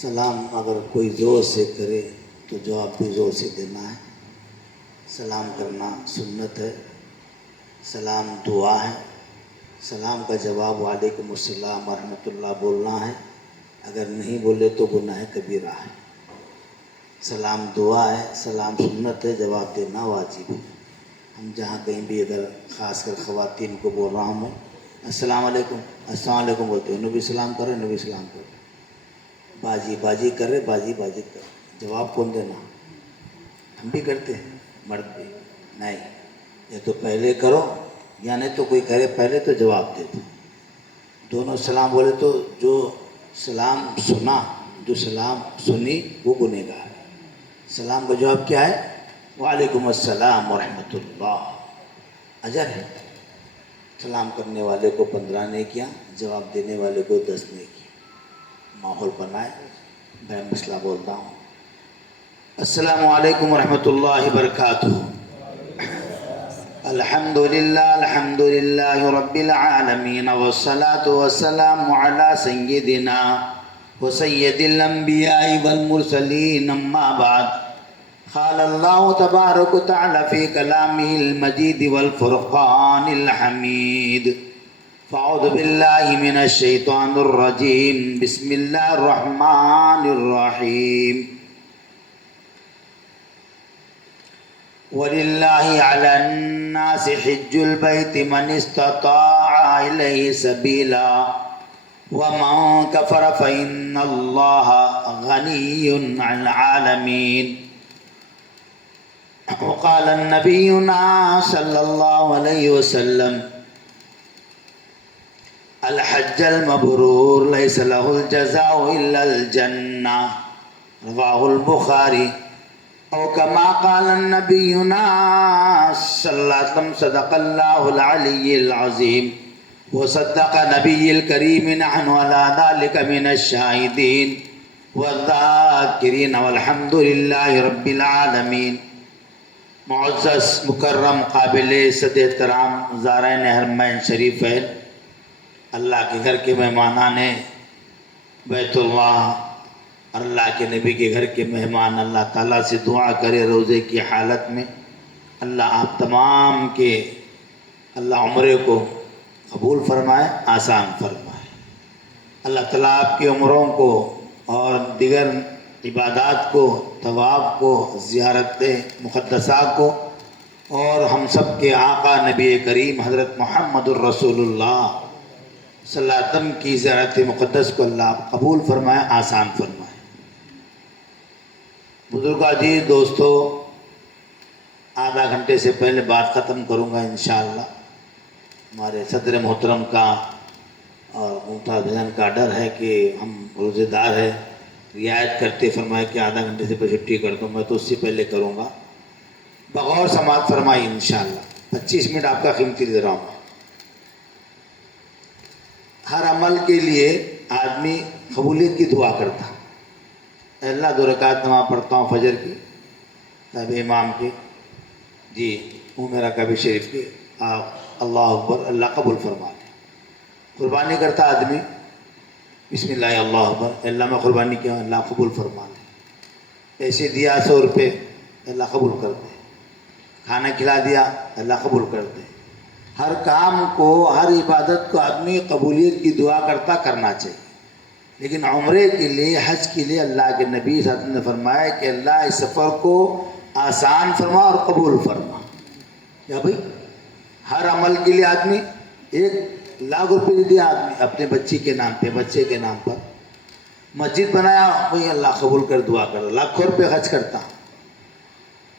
سلام اگر کوئی زور سے کرے تو جواب بھی زور سے دینا ہے. سلام کرنا سنت ہے. سلام دعا ہے. سلام کا جواب وعلیکم السلام ورحمۃ اللہ بولنا ہے. اگر نہیں بولے تو گناہ کبیرہ ہے. سلام دعا ہے. سلام سنت ہے. جواب دینا واجب ہے. ہم جہاں کہیں بھی اگر خاص کر خواتین کو بول رہا ہوں میں السلام علیکم السلام علیکم بولتے ہیں. نبی سلام کرے نبی سلام کرے. باجی باجی کرے باجی باجی کرے. جواب کون دینا؟ ہم بھی کرتے ہیں مرد بھی. نہیں یا تو پہلے کرو یا نہیں تو کوئی کرے پہلے تو جواب دے دو. دونوں سلام بولے تو جو سلام سنا جو سلام سنی وہ گنہگار ہے. سلام کا جواب کیا ہے؟ وعلیکم السلام ورحمۃ اللہ. اجر ہے. سلام کرنے والے کو 15 نیکیاں، جواب دینے والے کو 10 نیکیاں. ماحول بنائے. میں مسئلہ بولتا ہوں. السلام علیکم ورحمۃ اللہ وبرکاتہ. الحمد للہ رب العالمین والصلاة والسلام علی سیدنا وسید الانبیاء والمرسلین. اما بعد، قال اللہ تبارک وتعالی فی کلامہ المجید والفرقان الحمید. فاعوذ باللہ من الشیطان الرجیم. بسم اللہ الرحمن الرحیم. وَلِلَّهِ عَلَى النَّاسِ حِجُّ الْبَيْتِ مَنِ اسْتَطَاعَ إِلَيْهِ سَبِيلًا وَمَنْ كَفَرَ فَإِنَّ اللَّهَ غَنِيٌّ عَنِ الْعَالَمِينَ. وقال نبينا صلى الله عليه وسلم: الحج المبرور ليس له الجزاء إلا الجنة. رواه البخاري. او كما قال نبينا صلى الله عليه وسلم: صدق الله العلي العظيم وصدق نبي الكريم. نحن على ذلك من الشاهدين والذاكرين والحمد لله رب العالمين. معزز مکرم قابل عزت احترام زائرین حرمین شریفین، اللہ کے گھر کے مہمانان بیت اللہ، اللہ کے نبی کے گھر کے مہمان، اللہ تعالیٰ سے دعا کرے روزے کی حالت میں اللہ آپ تمام کے اللہ عمرے کو قبول فرمائے، آسان فرمائے. اللہ تعالیٰ آپ کی عمروں کو اور دیگر عبادات کو، طواف کو، زیارت مقدسات کو اور ہم سب کے آقا نبی کریم حضرت محمد الرسول اللہ صلی اللہ علیہ وسلم کی زیارت مقدس کو اللہ قبول فرمائے، آسان فرمائے. بزرگ عزیز دوستو، آدھا گھنٹے سے پہلے بات ختم کروں گا انشاءاللہ. ہمارے صدر محترم کا اور ممتاز بھجن کا ڈر ہے کہ ہم روزے دار ہیں، رعایت کرتے فرمائے کہ آدھا گھنٹے سے پہلے چھٹی کر دوں. میں تو اس سے پہلے کروں گا. بغور سماعت فرمائی انشاءاللہ. 25 منٹ آپ کا قیمتی دے رہا ہوں. ہر عمل کے لیے آدمی قبولیت کی دعا کرتا. اے اللہ 2 رکعت نماز پڑھتا ہوں فجر کی تاب امام کی، جی وہ میرا کعبہ شریف کی، آپ اللہ اکبر، اللہ قبول فرما لے. قربانی کرتا آدمی، بسم اللہ اللہ اکبر، اللہ میں قربانی کیا، اللہ قبول فرما لے. پیسے دیا 100 روپے، اللہ قبول کر دے. کھانا کھلا دیا، اللہ قبول کر دے. ہر کام کو، ہر عبادت کو آدمی قبولیت کی دعا کرنا چاہیے. لیکن عمرے کے لیے، حج کے لیے اللہ کے نبی صلی اللہ علیہ وسلم نے فرمایا کہ اللہ اس سفر کو آسان فرما اور قبول فرما. کیا بھائی؟ ہر عمل کے لیے آدمی 1,00,000 روپے دے دیا آدمی اپنے بچی کے نام پہ، بچے کے نام پر. مسجد بنایا، بھائی اللہ قبول کر، دعا کر. لاکھوں روپے خرچ کرتا،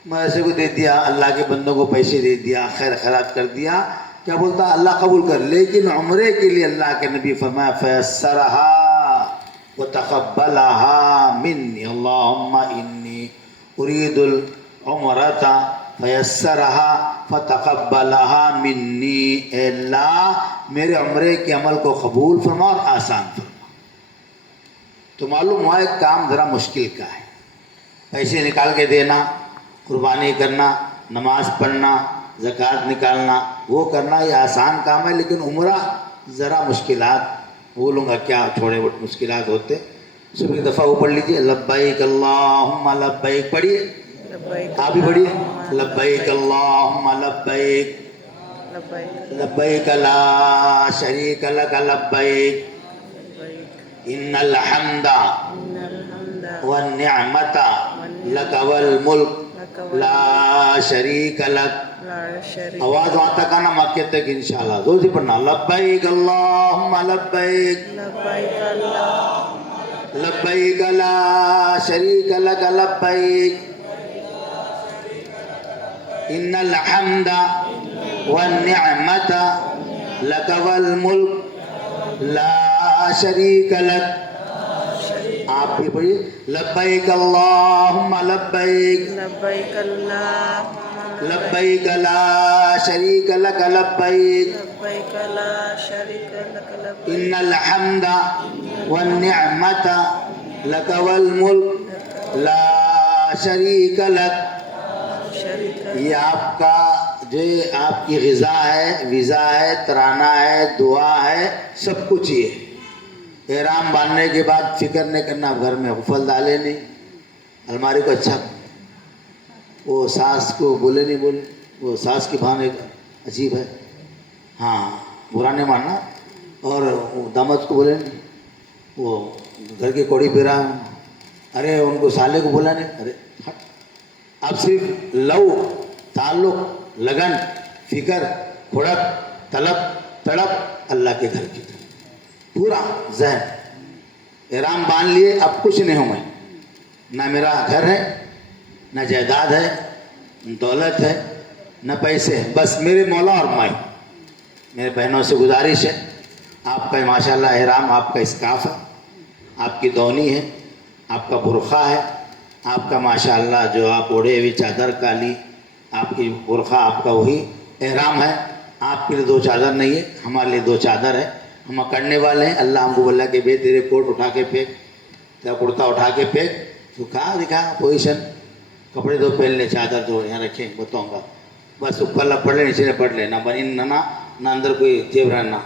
میں ایسے کو دے دیا، اللہ کے بندوں کو پیسے دے دیا، خیر خیرات کر دیا، کیا بولتا؟ اللہ قبول کر. لیکن عمرے کے لیے اللہ کے نبی فرمایا فیسرہا وتقبلها مني. اللهم إني أريد العمرة فيسرها فتقبلها مني. اے اللہ میرے عمرے کے عمل کو قبول فرما اور آسان فرما. تو معلوم ہوا ایک کام ذرا مشکل کا ہے. پیسے نکال کے دینا، قربانی کرنا، نماز پڑھنا، زکوٰۃ نکالنا، وہ کرنا یہ آسان کام ہے. لیکن عمرہ ذرا مشکلات، بولوں گا کیا، تھوڑے بہت مشکلات ہوتے. صبح ایک دفعہ وہ پڑھ لیجیے لبیک اللہم لبیک، پڑھیے آپ بھی پڑھیے لبیک اللہم لبیک لبیک لا شریک لک لبیک ان الحمد والنعمت لک والملک لا شریک لک. آواز وہاں تک آنا، مکے تک انشاءاللہ زور سے پڑھنا لبیک اللہم لبیک لبیک لا شریک لک لبیک ان الحمد والنعمت لک والملک لا شریک لک. آپ بھی پڑھیے لبیک اللہم لبیک لبیک اللہم لبیک لا شریک لک لبیک لبیک لا شریک لک لبیک ان الحمد والنعمت لک والملک لا شریک لک. یہ آپ کا جو آپ کی غذا ہے، ویزا ہے، ترانہ ہے، دعا ہے، سب کچھ یہ ہے. احرام باندھنے کے بعد فکر نہیں کرنا گھر میں غفل ڈالے نہیں، الماری کو اچھا، وہ ساس کو بولے نہیں بولے، وہ ساس کی بہانے عجیب ہے، ہاں برا نہیں ماننا، اور داماد کو بولے نہیں، وہ گھر کی کوڑی پھرا، ارے ان کو سالے کو بولا نہیں، ارے اب صرف لو تعلق لگن فکر کھڑک طلب تڑپ اللہ کے گھر کی طرف پورا ذہن. احرام باندھ لیے اب کچھ نہیں ہوں میں، نہ میرا گھر ہے، نہ جائیداد ہے، نہ دولت ہے، نہ پیسے ہیں، بس میرے مولا اور میں. میرے بہنوں سے گزارش ہے، آپ کا ماشاءاللہ احرام آپ کا اسکاف ہے، آپ کی دونی ہے، آپ کا برقع ہے، آپ کا ماشاءاللہ جو آپ اوڑھے ہوئی چادر کالی، آپ کی برقع آپ کا وہی احرام ہے. آپ کے لیے دو چادر نہیں ہے، ہمارے لیے دو چادر ہے، ہم کرنے والے ہیں. اللہ ہم کو بولا کہ بے تیرے کوٹ اٹھا کے پھینک، تیرا کرتا اٹھا کے پھینک، تو کہاں دکھا پوزیشن، کپڑے دو پہن لے، چادر دو یہاں رکھیں بتاؤں گا، بس اوپر لا پڑھ لے نیچے نہ پڑھ لے، نہ بنی نہ اندر کوئی جیب رہنا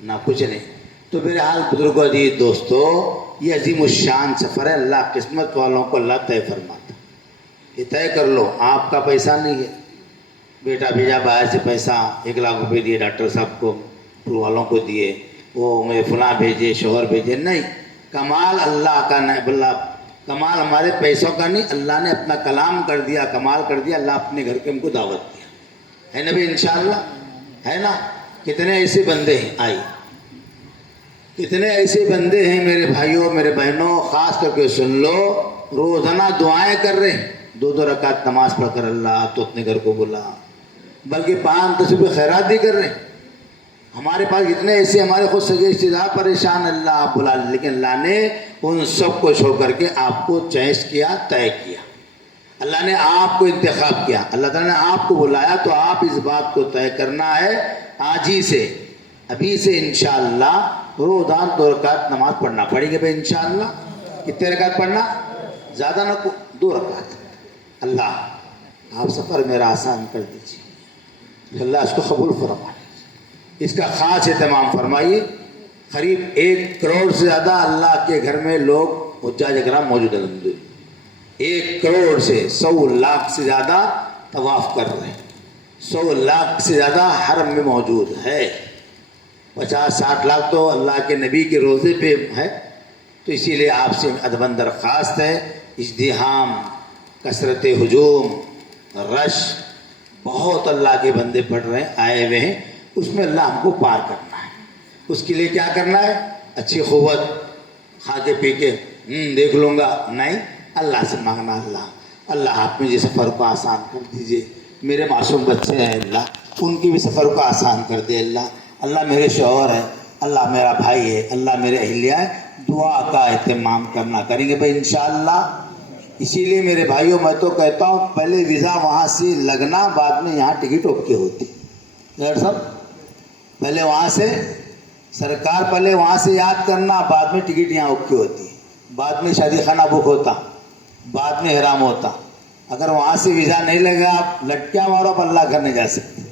نہ کچھ نہیں. تو میرے حال بزرگوں عزیز دوستو، یہ عظیم الشان سفر ہے، اللہ قسمت والوں کو اللہ طے فرماتا. یہ طے کر لو، آپ کا پیسہ نہیں ہے، بیٹا بھیجا باہر سے پیسہ 1 لاکھ روپے دیے ڈاکٹر صاحب کو، پھر والوں کو دیے، وہ میرے فلاں بھیجے، شوہر بھیجے، نہیں. کمال اللہ کا نہیں، بلا کمال ہمارے پیسوں کا نہیں، اللہ نے اپنا کلام کر دیا، کمال کر دیا، اللہ اپنے گھر کے ہم کو دعوت دیا ہے نا بھی انشاءاللہ، ہے نا. کتنے ایسے بندے ہیں، آئی کتنے ایسے بندے ہیں میرے بھائیوں میرے بہنوں، خاص کر کے سن لو، روزانہ دعائیں کر رہے ہیں، 2 رکعت نماز پڑھ کر اللہ تو اپنے گھر کو بلا، بلکہ 5 تصویر خیرات بھی کر رہے ہیں. ہمارے پاس اتنے ایسے ہمارے خود سجے رشتے دار پریشان، اللہ آپ بلا، لیکن اللہ نے ان سب کو چھوڑ کر کے آپ کو چوائس کیا، طے کیا. اللہ نے آپ کو انتخاب کیا، اللہ تعالیٰ نے آپ کو بلایا، تو آپ اس بات کو طے کرنا ہے آج ہی سے، ابھی سے انشاءاللہ روزانہ 2 رکعت نماز پڑھنا پڑے گی بھائی انشاءاللہ. کتنے رکعت پڑھنا؟ زیادہ نہ 2 رکعت. اللہ آپ سفر میرا آسان کر دیجیے، اللہ اس کو قبول فرمائے، اس کا خاص اہتمام فرمائیے. قریب 1 کروڑ سے زیادہ اللہ کے گھر میں لوگ حجاج اکرام موجود ہیں، الحمدللہ 1 کروڑ سے 100 لاکھ سے زیادہ طواف کر رہے ہیں، 100 لاکھ سے زیادہ حرم میں موجود ہے، 50-60 لاکھ تو اللہ کے نبی کے روزے پہ ہے. تو اسی لیے آپ سے ادباً درخواست ہے، ازدحام، کثرت ہجوم، رش، بہت اللہ کے بندے پڑھ رہے ہیں، آئے ہوئے ہیں، اس میں اللہ ہم کو پار کرنا ہے. اس کے لیے کیا کرنا ہے؟ اچھی قوت کھا کے پی کے دیکھ لوں گا نہیں، اللہ سے مانگنا، اللہ آپ مجھے سفر کو آسان کر دیجئے، میرے معصوم بچے ہیں اللہ ان کی بھی سفر کو آسان کر دے، اللہ میرے شوہر ہے، اللہ میرا بھائی ہے، اللہ میرے اہلیہ ہے. دعا کا اہتمام کرنا کریں گے بھائی انشاءاللہ. اسی لیے میرے بھائیوں میں تو کہتا ہوں، پہلے ویزا وہاں سے لگنا، بعد میں یہاں ٹکٹ اوکے ہوتی. ڈاکٹر صاحب پہلے وہاں سے سرکار، پہلے وہاں سے یاد کرنا، بعد میں ٹکٹ یہاں اوکے ہوتی، بعد میں شادی خانہ بک ہوتا، بعد میں احرام ہوتا. اگر وہاں سے ویزا نہیں لگا، آپ لٹکیاں مارو، اب اللہ گھر نہیں جا سکتے.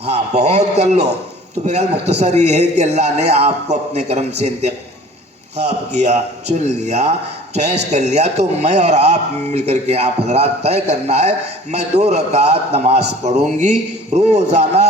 ہاں بہت کر لو. تو بہرحال مختصر یہ ہے کہ اللہ نے آپ کو اپنے کرم سے خواب کیا، چن لیا، چوائس کر لیا، تو میں اور آپ مل کر کے آپ حضرات طے کرنا ہے میں 2 رکعت نماز پڑھوں گی روزانہ،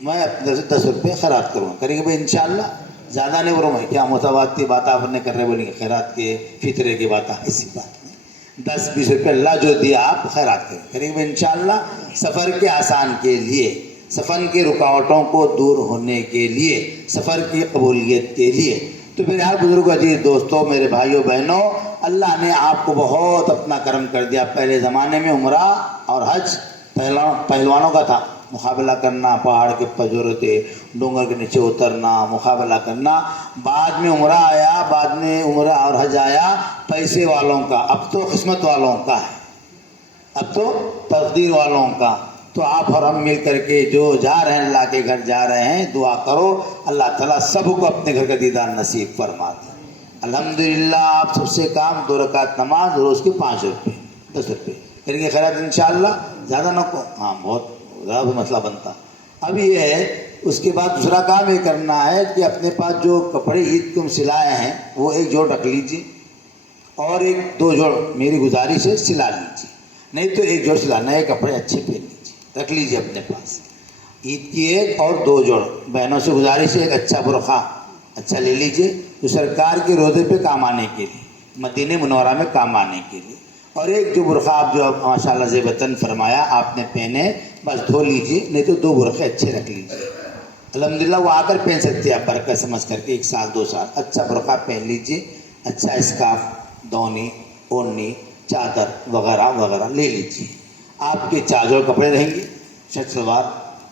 میں اپنے سے 10 روپے خیرات کروں گا. کریں گے بھائی انشاءاللہ؟ زیادہ نہیں بولوں میں، کیا متوات کی بات آپ نے کر رہے بولیں گے خیرات کے فطرے کی بات، ایسی بات نہیں. 10-20 روپے اللہ جو دیا آپ خیرات کریں. کریں گے بھائی انشاءاللہ؟ سفر کے آسان کے لیے، سفر کی رکاوٹوں کو دور ہونے کے لیے، سفر کی قبولیت کے لیے. تو پھر یار بزرگ عزیز دوستوں، میرے بھائیوں بہنوں، اللہ نے آپ کو بہت اپنا کرم کر دیا. پہلے زمانے میں عمرہ اور حج پہلوانوں کا تھا، مقابلہ کرنا، پہاڑ کے اوپر ضرورتیں، ڈونگر کے نیچے اترنا، مقابلہ کرنا. بعد میں عمرہ آیا، بعد میں عمرہ اور حج آیا پیسے والوں کا. اب تو قسمت والوں کا ہے، اب تو تقدیر والوں کا. تو آپ اور ہم مل کر کے جو جا رہے ہیں اللہ کے گھر جا رہے ہیں، دعا کرو اللہ تعالیٰ سب کو اپنے گھر کا دیدار نصیب فرما دے. الحمدللہ آپ سب سے کام 2 رکعت نماز، روز کے 5 روپے 10 روپے کریں گے خیرات انشاءاللہ. زیادہ نہ کو، ہاں بہت زیادہ مسئلہ بنتا. اب یہ ہے، اس کے بعد دوسرا کام یہ کرنا ہے کہ اپنے پاس جو کپڑے عید کو سلائے ہیں وہ 1 جوڑ رکھ لیجیے، اور 1-2 جوڑ میری گزارش ہے سلا لیجیے. نہیں تو 1 جوڑ سلا، نئے کپڑے اچھے پہن لیجیے، رکھ لیجیے اپنے پاس. عید کی 1 اور 2 جوڑ. بہنوں سے گزارش ہے 1 اچھا برقع اچھا لے لیجیے، جو سرکار کے روزے پہ کام آنے کے لیے، مدینہ منورہ میں کام آنے کے لیے. اور 1 جو برقع آپ جو ماشاءاللہ زیبتاً فرمایا آپ نے پہنے، بس دھو لیجیے. نہیں تو 2 برقعے اچھے رکھ لیجیے. الحمدللہ وہ آ کر پہن سکتے ہیں آپ، برکت سمجھ کر کے 1 سال 2 سال اچھا برقع پہن لیجیے. اچھا اسکارف، دونی، اوڑھنی، چادر وغیرہ وغیرہ لے لیجیے. آپ کے 4 جوڑ کپڑے رہیں گے، شرٹ شلوار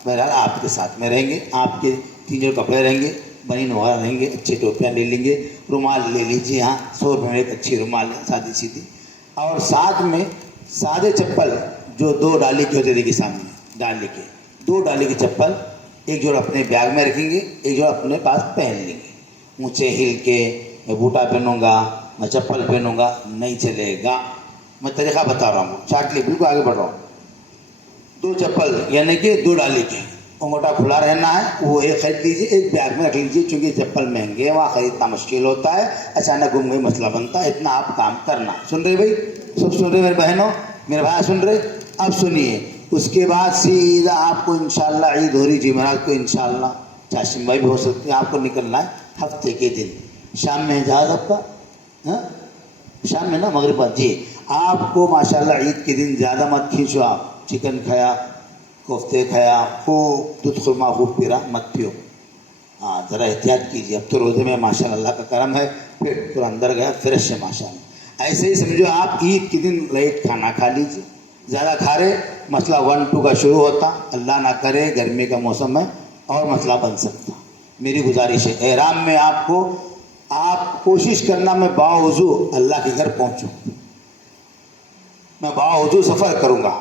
بہرحال آپ کے ساتھ میں رہیں گے. آپ کے 3 جوڑ کپڑے رہیں گے، بنین وغیرہ رہیں گے، اچھی ٹوپیاں لے لیں گے. رومال لے لیجیے، ہاں 100 روپے میں ایک اچھی رومال ہے سادی سیدھی. اور ساتھ میں سادے چپل جو 2 ڈالی کے ہوتے دیکھیے سامنے، ڈالی کے 2 ڈالی کی چپل 1 جوڑ اپنے بیگ میں رکھیں گے، 1 جوڑ اپنے پاس پہن لیں گے. اونچے ہل کے میں بوٹا پہنوں گا، میں چپل پہنوں گا، نہیں چلے گا. میں طریقہ بتا رہا ہوں، چاٹ لی، بالکل آگے بڑھ رہا ہوں. 2 چپل یعنی کہ 2 ڈالی کے، انگوٹا کھلا رہنا ہے، وہ 1 خرید لیجیے، 1 بیگ میں رکھ لیجیے. چونکہ چپل مہنگے ہیں، وہاں خریدنا مشکل ہوتا ہے، اچانک گم گئی مسئلہ بنتا ہے. اتنا آپ کام کرنا. سن رہے بھائی؟ سب سن رہے میرے بہنوں، میرے بھائی سن رہے؟ اب سنیے. اس کے بعد سیدھا آپ کو انشاءاللہ عید ہو رہی جمعرات کو انشاءاللہ، چاشم بھائی بھی ہو سکتے ہیں، آپ کو نکلنا ہے ہفتے کے دن. شام میں ہے جہاز آپ کا؟ ہاں شام میں نا، مغرب بعد. جی آپ کو ماشاءاللہ عید کے دن زیادہ مت کھینچو. آپ چکن کھایا، کوفتے کھایا، خوب دودھ خرما خوب پیرا مت پیو. ہاں ذرا احتیاط کیجیے. اب تو روزے میں ماشاءاللہ اللہ کا کرم ہے، پھر تو اندر گیا فریش ہے ماشاءاللہ. ایسے ہی سمجھو آپ عید کے دن لائٹ کھانا کھا لیجیے. زیادہ کھا رہے مسئلہ 1-2 کا شروع ہوتا، اللہ نہ کرے گرمی کا موسم ہے اور مسئلہ بن سکتا. میری گزارش ہے احرام میں آپ کوشش کرنا میں باوضو اللہ کے گھر پہنچوں. میں باوضو سفر کروں گا،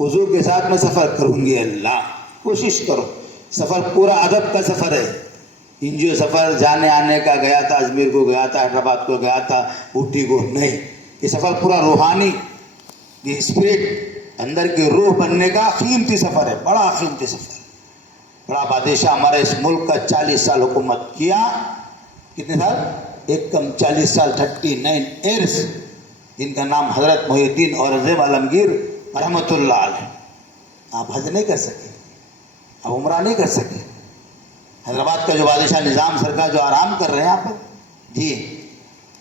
وضو کے ساتھ میں سفر کروں گی. اللہ کوشش کرو. سفر پورا ادب کا سفر ہے. انجو سفر جانے آنے کا، گیا تھا اجمیر کو، گیا تھا حیدرآباد کو، گیا تھا اوٹی کو، نہیں. یہ سفر پورا روحانی، یہ اسپرٹ اندر کی روح بننے کا قیمتی سفر ہے، بڑا قیمتی سفر. بڑا بادشاہ ہمارے اس ملک کا 40 سال حکومت کیا. کتنے سال؟ ایک کم 40 سال، 39 ایئرس. جن کا نام حضرت محی الدین اورنگزیب عالمگیر رحمۃ اللہ علیہ. آپ حج نہیں کر سکے، آپ عمرہ نہیں کر سکے. حیدرآباد کا جو بادشاہ نظام سرکار جو آرام کر رہے ہیں آپ، جی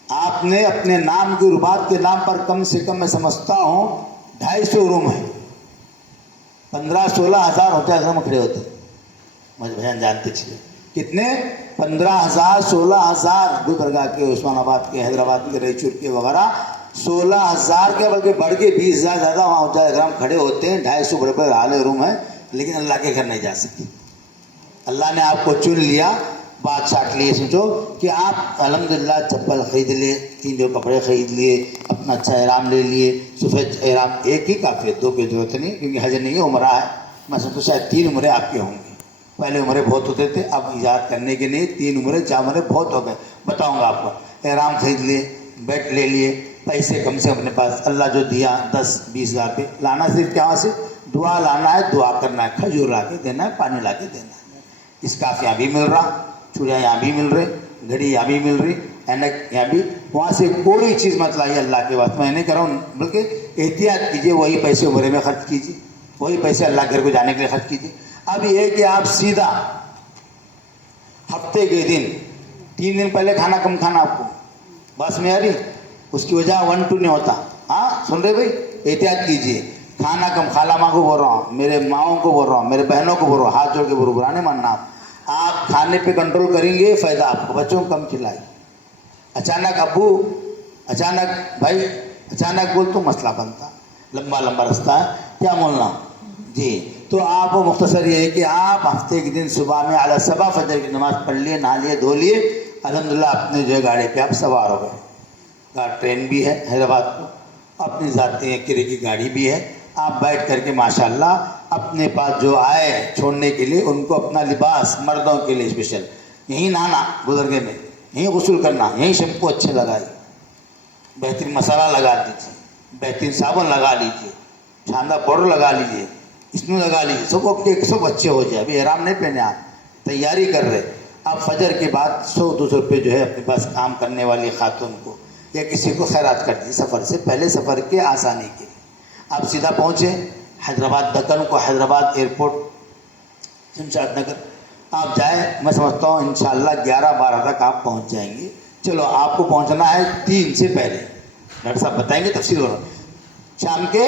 آپ نے اپنے نام کی رباط کے نام پر کم سے کم میں سمجھتا ہوں 250 روم ہے. 15-16 ہزار ہوتے اگر کھڑے ہوتے، مجھے بھیان جانتے چلے کتنے؟ 15,000-16 ہزار گلبرگہ کے، عثمان آباد کے، حیدرآباد کے، رائچور کے وغیرہ 16 ہزار کے، بلکہ بڑھ کے 20,000 زیادہ وہاں ہوتا ہے. کھڑے ہوتے ہیں 250 بڑے بڑے حالے روم ہیں، لیکن اللہ کے گھر نہیں جا سکتے. اللہ نے آپ کو چن لیا، بات چاٹ لیے. سوچو کہ آپ الحمدللہ چپل خرید لیے، 3 جو کپڑے خرید لیے، اپنا اچھا احرام لے لیے. سفید احرام 1 ہی کافی ہے، 2 کی ضرورت نہیں، کیونکہ حج نہیں ہے عمرہ ہے. میں سمجھتا شاید 3 عمرے آپ کے ہوں گے. پہلے عمرے بہت ہوتے تھے، اب ایجاد کرنے کے لیے 3 عمرے 4 عمرے بہت ہو گئے. بتاؤں گا آپ کو. احرام خرید لیے، بیٹ لے لیے، پیسے کم سے اپنے پاس اللہ جو دیا 10-20 ہزار پہ لانا. صرف کہاں سے؟ دعا لانا ہے، دعا کرنا ہے، کھجور لا کے دینا ہے، پانی لا کے دینا ہے. اسکارف یہاں بھی مل رہا، چوڑیاں یہاں بھی مل رہے، گھڑی یہاں بھی مل رہی، اینک یہاں بھی، وہاں سے کوئی چیز مت لائیے اللہ کے واسطے. میں نہیں کہہ رہا ہوں، بلکہ احتیاط کیجیے. وہی پیسے عمرے میں خرچ کیجیے، وہی پیسے اللہ کے گھر کو جانے کے لیے خرچ کیجیے. اب یہ ہے کہ آپ سیدھا ہفتے کے دن 3 دن پہلے کھانا کم کھانا آپ کو، بس میں آ رہی، اس کی وجہ 1 2 نہیں ہوتا. ہاں سن رہے بھائی؟ احتیاط کیجیے. کھانا کم، خالہ ماں کو بول رہا ہوں، میرے ماؤں کو بول رہا ہوں، میرے بہنوں کو بول رہا ہوں، ہاتھ جوڑ کے بول برا نہیں ماننا. آپ کھانے پہ کنٹرول کریں گے، فائدہ آپ کو. بچوں کو کم کھلائیے. اچانک ابو، اچانک بھائی، اچانک بول تو مسئلہ بنتا. لمبا لمبا رستہ ہے، کیا بولنا جی. تو آپ کو مختصر یہ ہے کہ آپ ہفتے کے دن صبح میں اعلیٰ صبح فجر کی نماز پڑھ لیے، نہا لیے، دھو لیے، الحمدللہ اپنے جو ہے گاڑی پہ آپ سوار ہو گئے. ٹرین بھی ہے حیدرآباد کو، اپنی ذاتی کرے کی گاڑی بھی ہے. آپ بیٹھ کر کے ماشاءاللہ اپنے پاس جو آئے چھوڑنے کے لیے ان کو اپنا لباس، مردوں کے لیے اسپیشل، یہیں نہانا بزرگے میں، یہیں غسل کرنا، یہیں شیمپو اچھے لگائیے، بہترین مسالہ لگا دیجیے، بہترین صابن لگا لیجیے، شاندار پاؤڈر لگا لیجیے، اسنو لگا لیجیے، سب اچھے ہو جائے. ابھی احرام نہیں پہنے، آپ تیاری کر رہے. آپ فجر کے بعد 100-200 روپے جو ہے اپنے پاس کام کرنے والی خاتون کو یا کسی کو خیرات کر دیجیے. سفر سے پہلے، سفر کے آسانی کے لیے آپ سیدھا پہنچے حیدرآباد دکن کو، حیدرآباد ایئرپورٹ شمشاد نگر آپ جائیں. میں سمجھتا ہوں انشاءاللہ 11-12 تک آپ پہنچ جائیں گے. چلو آپ کو پہنچنا ہے 3 سے پہلے، ڈاکٹر صاحب بتائیں گے تفصیل ہو رہا. شام کے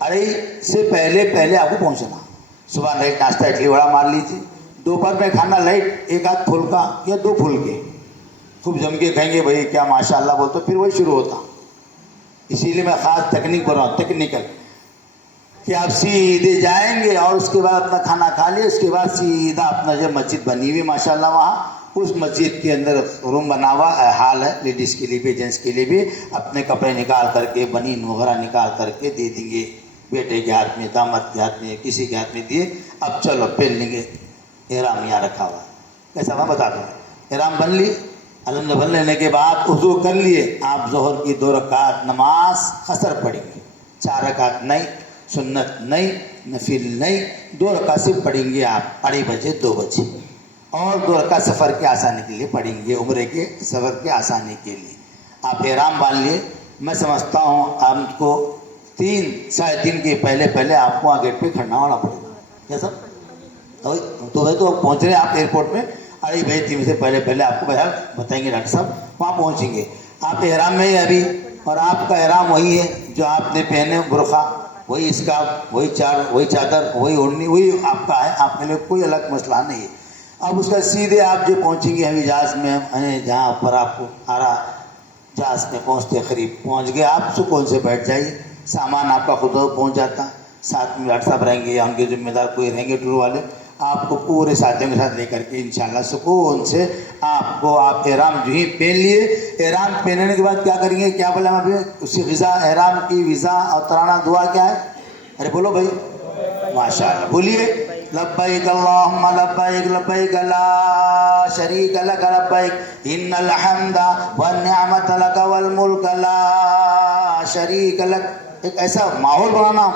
2:30 سے پہلے آپ کو پہنچنا. صبح لائٹ ناشتہ اڈلی وڑا مار لیجیے. دوپہر میں کھانا لائٹ، 1 پھلکا یا 2 پھلکے خوب جم کے کہیں گے بھائی کیا ماشاءاللہ بولتے، پھر وہی شروع ہوتا. اسی لیے میں خاص تکنیک بول رہا ہوں، ٹیکنیکل، کہ آپ سیدھے جائیں گے اور اس کے بعد اپنا کھانا کھا لیے. اس کے بعد سیدھا اپنا جو مسجد بنی ہوئی ماشاءاللہ وہاں، اس مسجد کے اندر روم بنا ہوا ہال ہے، لیڈیز کے لیے بھی جینٹس کے لیے بھی. اپنے کپڑے نکال کر کے، بنین وغیرہ نکال کر کے دے دیں گے. بیٹے کے ہاتھ میں، داماد کے ہاتھ میں، کسی کے ہاتھ میں دیے. اب چلو پہن لیں گے. احرام یہاں رکھا ہوا ہے، کیسا میں بتا دوں. احرام بن لی، الحمد بن لینے کے بعد وضو کر لیے. آپ ظہر کی 2 رکعت نماز قصر پڑھیں گے، 4 رکعت نہیں، سنت نہیں، نفل نہیں، 2 رکعت سے پڑھیں گے آپ 2:30 بجے 2 بجے. اور 2 رکعت سفر کے آسانی کے لیے پڑھیں گے، عمرے کے سفر کے آسانی کے لیے. آپ احرام باندھ لیے. میں سمجھتا ہوں آپ کو 3-3:30 کے پہلے آپ کو گیٹ پہ کھڑنا ہونا پڑے گا. جیسا تو پہنچ رہے ہیں آپ ایئرپورٹ میں 2:30 بجے 3 سے پہلے آپ کو بہرحال بتائیں گے ڈاکٹر صاحب، وہاں پہنچیں گے. آپ احرام میں ہی ابھی، اور آپ کا احرام وہی ہے جو آپ نے پہنے، برقع وہی، اسکارف وہی، چادر وہی، اوڑھنی وہی آپ کا ہے. آپ کے لیے کوئی الگ مسئلہ نہیں ہے. اب اس کا سیدھے آپ جو پہنچیں گے ہم جہاز میں، جہاں پر آپ کو آرا جہاز میں پہنچتے قریب پہنچ گئے آپ، سکون سے بیٹھ جائیے. سامان آپ کا خود پہنچ جاتا. ساتھ میں ڈاکٹر صاحب رہیں گے یا ان کے ذمہ دار کوئی رہیں گے ٹور والے، آپ کو پورے ساتھیوں کے ساتھ لے کر کے انشاءاللہ سکون سے آپ کو، آپ احرام جو ہی پہن لیے. احرام پہننے کے بعد کیا کریں گے، کیا بولے ہم ابھی اسی غذا، احرام کی ویزا اور ترانہ دعا کیا ہے؟ ارے بولو بھائی ماشاءاللہ، بولیے. لبیک اللہم لبیک، لبیک لا شریک لک لبیک، ان الحمد والنعمت لک والملک لا شریک لک. ایک ایسا ماحول بنانا،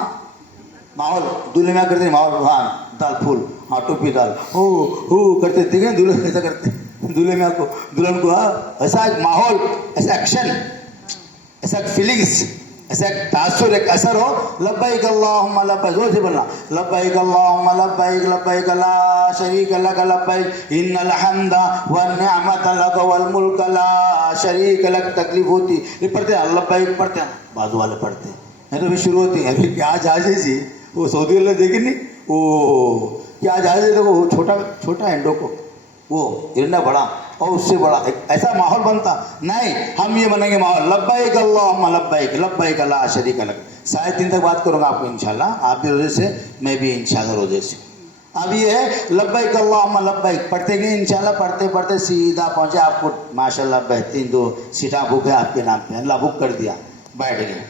ماحول دلہے میں کرتے ہیں، ماحول، ہاں دال پھول، ہاں ٹوپی دال، ہو کرتے دیکھیں نا دلہے ایسا کرتے، دلہے میں آپ کو، دلہن کو، ہاں ایسا ایک ماحول، ایسا ایکشن، ایسا ایک فیلنگس، ایسا ایک تاثر، ایک اثر ہو. لبیک اللہم لبیک، زور سے بولنا. لبیک اللہم لبیک، لبیک لا شریک لک لبیک، ان الحمد والنعمت لک والملک لا شریک لک. تکلیف ہوتی یہ پڑھتے ہیں لبیک، پڑھتے ہیں بازو والے پڑھتے ہیں، میں تو ابھی شروع ہوتی ہے. ابھی کیا جہاز ہے جی، وہ سعودی والے دیکھیں نہیں، او کیا جہاز ہے، دیکھو وہ چھوٹا انڈو کو، وہ ارنڈا بڑا اور اس سے بڑا. ایک ایسا ماحول بنتا نہیں. ہم یہ بنیں گے ماحول، لبیک اللہم لبیک، لبیک لا شریک لک. 3:30 تک بات کروں گا آپ کو انشاءاللہ، آپ بھی روزے سے، میں بھی انشاءاللہ روزے سے. اب یہ ہے لبیک اللہم لبیک پڑھتے گئے انشاءاللہ. پڑھتے پڑھتے سیدھا پہنچے. آپ کو ماشاءاللہ بہترین 2 سیٹاں بک ہے آپ کے نام پہ، اللہ بک کر دیا. بیٹھ گئے.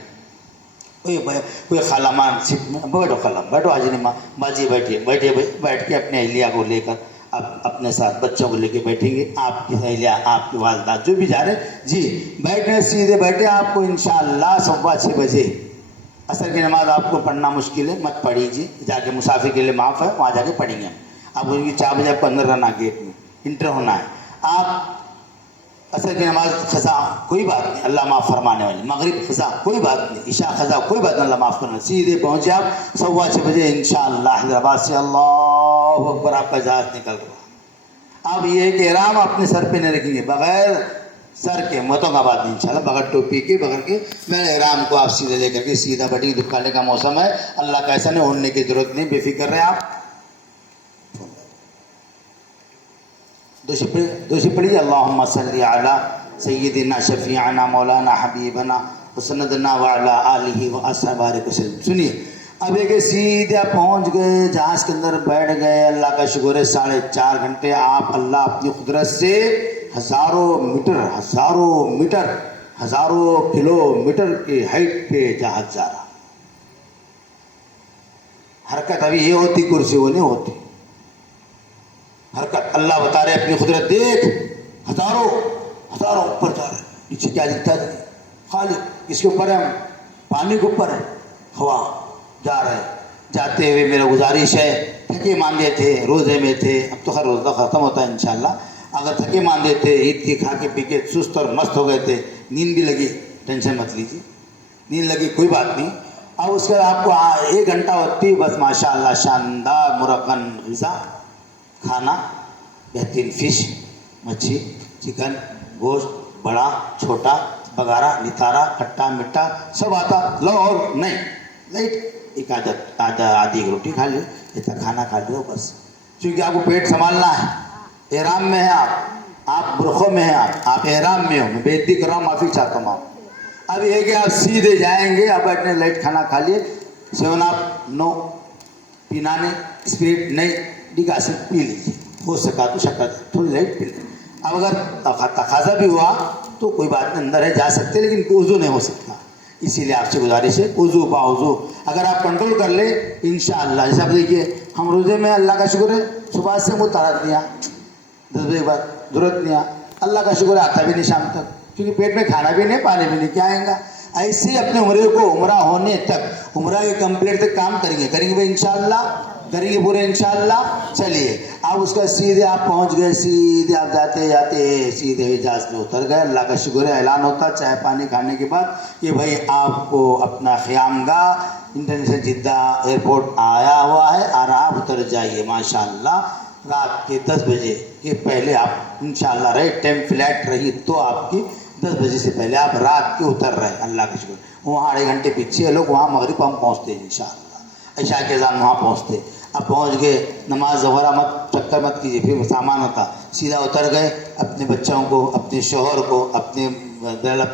کوئی خالامان سیٹ میں بیٹھو، خالہ بیٹھو، حاجی ماں باجی بیٹھیے بھائی، بیٹھ کے اپنے اہلیہ کو لے کر آپ اپنے ساتھ بچوں کو لے کے بیٹھیں گے. آپ کی اہلیہ، آپ کی والدہ جو بھی جا رہے جی بیٹھے، سیدھے بیٹھے. آپ کو انشاءاللہ 6:15 بجے عصر کی نماز آپ کو پڑھنا مشکل ہے، مت پڑھیجیے، جا کے مسافر کے لیے معاف ہے، وہاں جا کے پڑھیں گے. آپ کو 4 بجے آپ کو اندر رہنا، گیٹ میں انٹر ہونا ہے. آپ اصل کی نماز قضا کوئی بات نہیں، اللہ معاف فرمانے والی، مغرب قضا کوئی بات نہیں، عشاء قضا کوئی بات نہیں، اللہ معاف کرنا، سیدھے پہنچے آپ 6:15 بجے انشاءاللہ حیدرآباد سے اللہ اکبر آپ کا جہاز نکل رہا۔ اب یہ کہ احرام اپنے سر پہ نہیں رکھیں گے، بغیر سر کے موتوں کا بات نہیں انشاءاللہ، بغیر ٹوپی کے بغیر کے میں احرام کو آپ سیدھے لے کر کے سیدھا بٹی دکھانے کا موسم ہے، اللہ کا ایسا نہیں، اڑنے کی ضرورت نہیں، بے فکر رہے آپ۔ دوسری پڑھیے، اللہم صلی علی سیدنا شفیعنا مولانا حبیبنا وسندنا وعلی آلہ واصحابہ بارک وسلم۔ سنیے، اب ایک سیدھے آپ پہنچ گئے، جہاز کے اندر بیٹھ گئے، اللہ کا شکر ہے 4.5 گھنٹے آپ اللہ اپنی قدرت سے ہزاروں میٹر ہزاروں کلو میٹر کی ہائٹ پہ جہاز جا رہا۔ حرکت ابھی یہ ہوتی، کرسی وہ نہیں ہوتی، حرکت اللہ بتا رہے اپنی قدرت، دیکھ ہزاروں اوپر جا رہے، نیچے کیا دکھتا ہے؟ خالی کس کے اوپر ہے؟ ہم پانی کے اوپر ہے، ہوا جا رہے۔ جاتے ہوئے میرا گزارش ہے، تھکے ماندے تھے، روزے میں تھے، اب تو خیر روزہ ختم ہوتا ہے انشاءاللہ، اگر تھکے ماندے تھے، عید کی کھا کے پی کے سست اور مست ہو گئے تھے، نیند بھی لگی، ٹینشن مت لیجیے، نیند لگی کوئی بات نہیں، اب اس کے بعد آپ کو 1 گھنٹہ ہوتی بس ماشاءاللہ شاندار مرغن غذا کھانا، بہترین فش، مچھی، چکن، گوشت، بڑا چھوٹا، بگارا، نتارا، کھٹا میٹھا سب آتا، لو اور نہیں لائٹ ایک آدھی روٹی کھا لو، اتنا کھانا کھا لو بس، کیونکہ آپ کو پیٹ سنبھالنا ہے، احرام میں ہے آپ برقعوں میں ہیں، آپ احرام میں ہو، میں بے عزتی کر رہا ہوں، معافی چاہتا ہوں آپ۔ اب یہ کہ آپ سیدھے جائیں گے، اب بیٹھنے لائٹ کھانا کھا لیے، 7 آپ نو پینا نہیں، اسپرٹ نہیں، ڈکاسن پی لیجیے، ہو سکا تو شکر تھوڑی لائٹ پی لیں۔ اب اگر تقاضا بھی ہوا تو کوئی بات نہیں، اندر ہے جا سکتے، لیکن وضو نہیں ہو سکتا، اسی لیے آپ سے گزارش ہے وضو باوضو اگر آپ کنٹرول کر لیں انشاءاللہ۔ جیسے آپ دیکھیے ہم روزے میں اللہ کا شکر ہے صبح سے منہ تارت نہیں آ، 10 بجے کے بعد ضرورت نہیں آ، اللہ کا شکر ہے آتا بھی نہیں شام تک، کیونکہ پیٹ میں کھانا بھی نہیں، پانی بھی نہیں، کیا آئیں گا؟ ایسے ہی اپنے عمرے کو عمرہ ہونے تک، عمرہ کے کمپلیٹ تک کام کریں گے بھائی انشاءاللہ، کریں گے پورے انشاءاللہ۔ چلیے اب اس کا سیدھے آپ پہنچ گئے، سیدھے آپ جاتے سیدھے جہاز میں اتر گئے، اللہ کا شکر ہے اعلان ہوتا چائے پانی کھانے کے بعد کہ بھائی آپ کو اپنا خیام گاہ انٹرنیشنل جدہ ایئرپورٹ آیا ہوا ہے، اور آپ اتر جائیے ماشاءاللہ رات کے 10 بجے کے پہلے آپ انشاءاللہ رائٹ ٹائم فلائٹ رہی تو آپ کی 10 بجے سے پہلے آپ رات کے اتر رہے، اللہ کا شکر۔ وہاں 2.5 گھنٹے پیچھے لوگ، وہاں مغرب ہم پہنچتے ہیں انشاءاللہ، عشاء کے اذان وہاں پہنچتے۔ اب پہنچ گئے، نماز وغیرہ مت چکر مت کیجیے، پھر سامان ہوتا، سیدھا اتر گئے، اپنے بچوں کو، اپنے شوہر کو، اپنے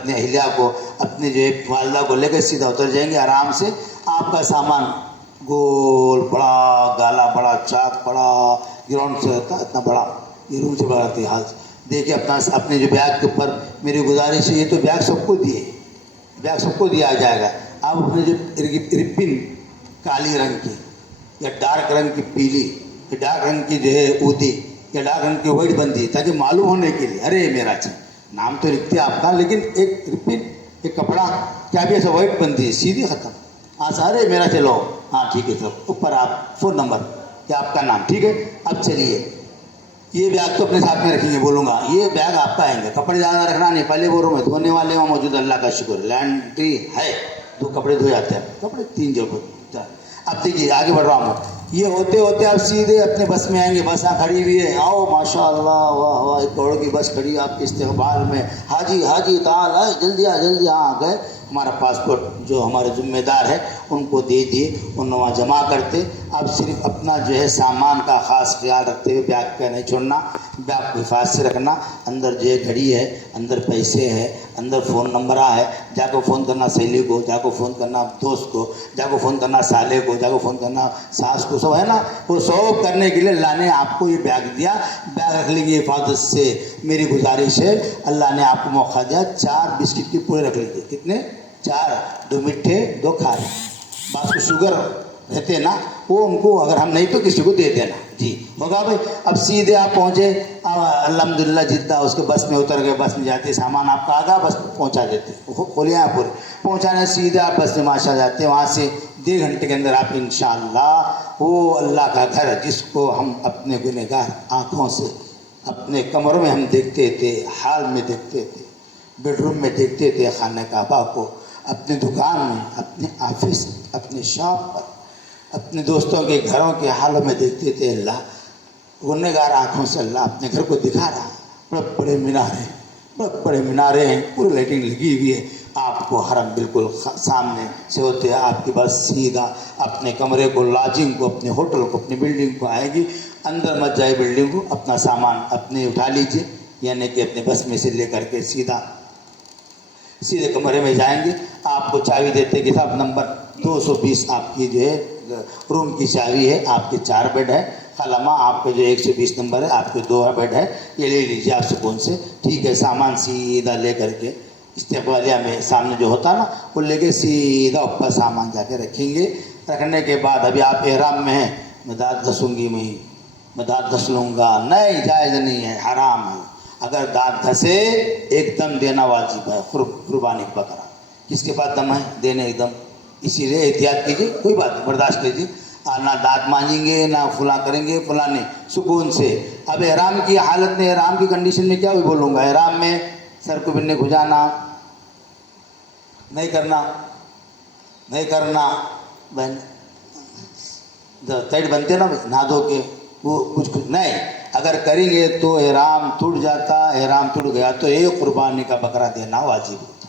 اہلیہ کو، اپنے جو ہے والدہ کو لے کے سیدھا اتر جائیں گے آرام سے۔ آپ کا سامان گول بڑا گالا بڑا چاک بڑا گراؤنڈ سے ہوتا اتنا بڑا، یہ روم سے بڑا اتحاد دیکھیے اپنے جو بیگ کے اوپر میری گزارش ہے، یہ تو بیگ سب کو دیے، بیگ سب کو دیا جائے گا۔ آپ اپنے جو ربن کالی رنگ کی یا ڈارک رنگ کی پیلی یا ڈارک رنگ کی جو ہے اودی یا ڈارک رنگ کی وائٹ بندی، تاکہ معلوم ہونے کے لیے ارے میرا نام تو لکھتے آپ کا، لیکن ایک ربن ایک کپڑا کیا بھی ایسا وائٹ بندی ہے، سیدھی ختم، ہاں سارے میرا چلو، ہاں ٹھیک ہے سر، اوپر آپ فون نمبر یا آپ کا نام، ٹھیک ہے۔ اب چلیے یہ بیگ تو اپنے ساتھ میں رکھیں گے، بولوں گا یہ بیگ آپ کا آئیں گے، کپڑے زیادہ رکھنا نہیں، پہلے بول رہا ہوں میں دھونے والے وہاں موجود، اللہ کا شکر لینڈری ہے، 2 کپڑے دھو جاتے ہیں، کپڑے 3 جو ہوتا ہے۔ اب دیکھیے آگے بڑھ رہا ہوں، یہ ہوتے ہوتے آپ سیدھے اپنے بس میں آئیں گے، بس یہاں کھڑی ہوئی ہے، آؤ ماشاء اللہ، واہ واہ، 1 کروڑ کی بس کھڑی ہے آپ کے استقبال میں، حاجی تعال جلدی آ گئے۔ ہمارا پاسپورٹ جو ہمارے ذمہ دار ہے ان کو دے دیے، ان وہاں جمع کرتے۔ اب صرف اپنا جو ہے سامان کا خاص خیال رکھتے ہوئے بیگ پہ نہیں چھوڑنا، بیگ کو حفاظت سے رکھنا، اندر جو ہے گھڑی ہے، اندر پیسے ہے، اندر فون نمبر ہے، جا کو فون کرنا سہیلی کو، جا کو فون کرنا دوست کو، جا کو فون کرنا سالے کو، جا کو فون کرنا ساس کو، سب ہے نا، وہ سب کرنے کے لیے اللہ نے آپ کو یہ بیگ دیا، بیگ رکھ لیں گے حفاظت سے۔ میری گزارش ہے، اللہ نے آپ کو موقع دیا، 4 بسکٹ کے پورے رکھ لیجیے، کتنے؟ 4، 2 میٹھے 2 کھارے، بعض کو شوگر رہتے ہیں نا، وہ ان کو اگر ہم نہیں تو کسی کو دے دینا، جی ہوگا بھائی۔ اب سیدھے آپ پہنچے الحمدللہ جدہ، اس کے بس میں اتر گئے، بس میں جاتے سامان آپ کا آگا، بس پہنچا دیتے، کھولے آپ پورے پہنچانے، سیدھے آپ بس میں ماشاء جاتے، وہاں سے 1.5 گھنٹے کے اندر آپ انشاءاللہ وہ اللہ کا گھر جس کو ہم اپنے گنہگار آنکھوں سے اپنے کمروں میں ہم دیکھتے تھے, ہال میں دیکھتے تھے, بیڈ روم میں دیکھتے تھے خانہ کعبہ کو, اپنی دکان میں, اپنے آفس, اپنے شاپ پر, اپنے دوستوں کے گھروں کے حالوں میں دیکھتے تھے. اللہ گنہگار آنکھوں سے اللہ اپنے گھر کو دکھا رہا. بڑے بڑے مینارے, بڑے بڑے مینارے ہیں, پوری لائٹنگ لگی ہوئی ہے. آپ کو حرم بالکل سامنے سے ہوتے, آپ کی بس سیدھا اپنے کمرے کو, لاجنگ کو, اپنے ہوٹل کو, اپنی بلڈنگ کو آئے گی. اندر مت جائے بلڈنگ کو, اپنا سامان اپنے اٹھا لیجیے, یعنی کہ اپنے بس میں سے لے کر کے سیدھے کمرے میں جائیں گے. آپ کو چابی دیتے کہ صاحب نمبر 220 آپ کی جو ہے روم کی چابی ہے. آپ کے 4 بیڈ ہے. خالامہ آپ کا جو 120 نمبر ہے, آپ کے 2 بیڈ ہے, یہ لے لیجیے آپ سکون سے. ٹھیک ہے, سامان سیدھا لے کر کے استقبالیہ میں سامنے جو ہوتا نا, وہ لے کے سیدھا اوپر سامان جا کے رکھیں گے. رکھنے کے بعد ابھی آپ احرام میں ہیں, میں دانت گھسوں گی, میں دانت گھس لوں گا, نہیں, جائز نہیں ہے, حرام ہے. اگر دانت گھسے ایک دم دینا واجب ہے, قربانی بکرا. کس کے پاس دم ہے دینے ایک دم, اسی لیے احتیاط کیجیے, کوئی بات نہیں, برداشت کیجیے. نہ دانت مانجیں گے, نہ فلاں کریں گے, فلاں نہیں, سکون سے. اب احرام کی حالت میں, احرام کی کنڈیشن میں کیا ہوئی بولوں گا, احرام میں سر کو بننے کھجانا نہیں کرنا بہن, تیٹ بنتے نا نہا دھو کے, وہ کچھ نہیں. اگر کریں گے تو احرام ٹوٹ جاتا. احرام ٹوٹ گیا تو ایک قربانی کا بکرا دینا واجب ہوتا.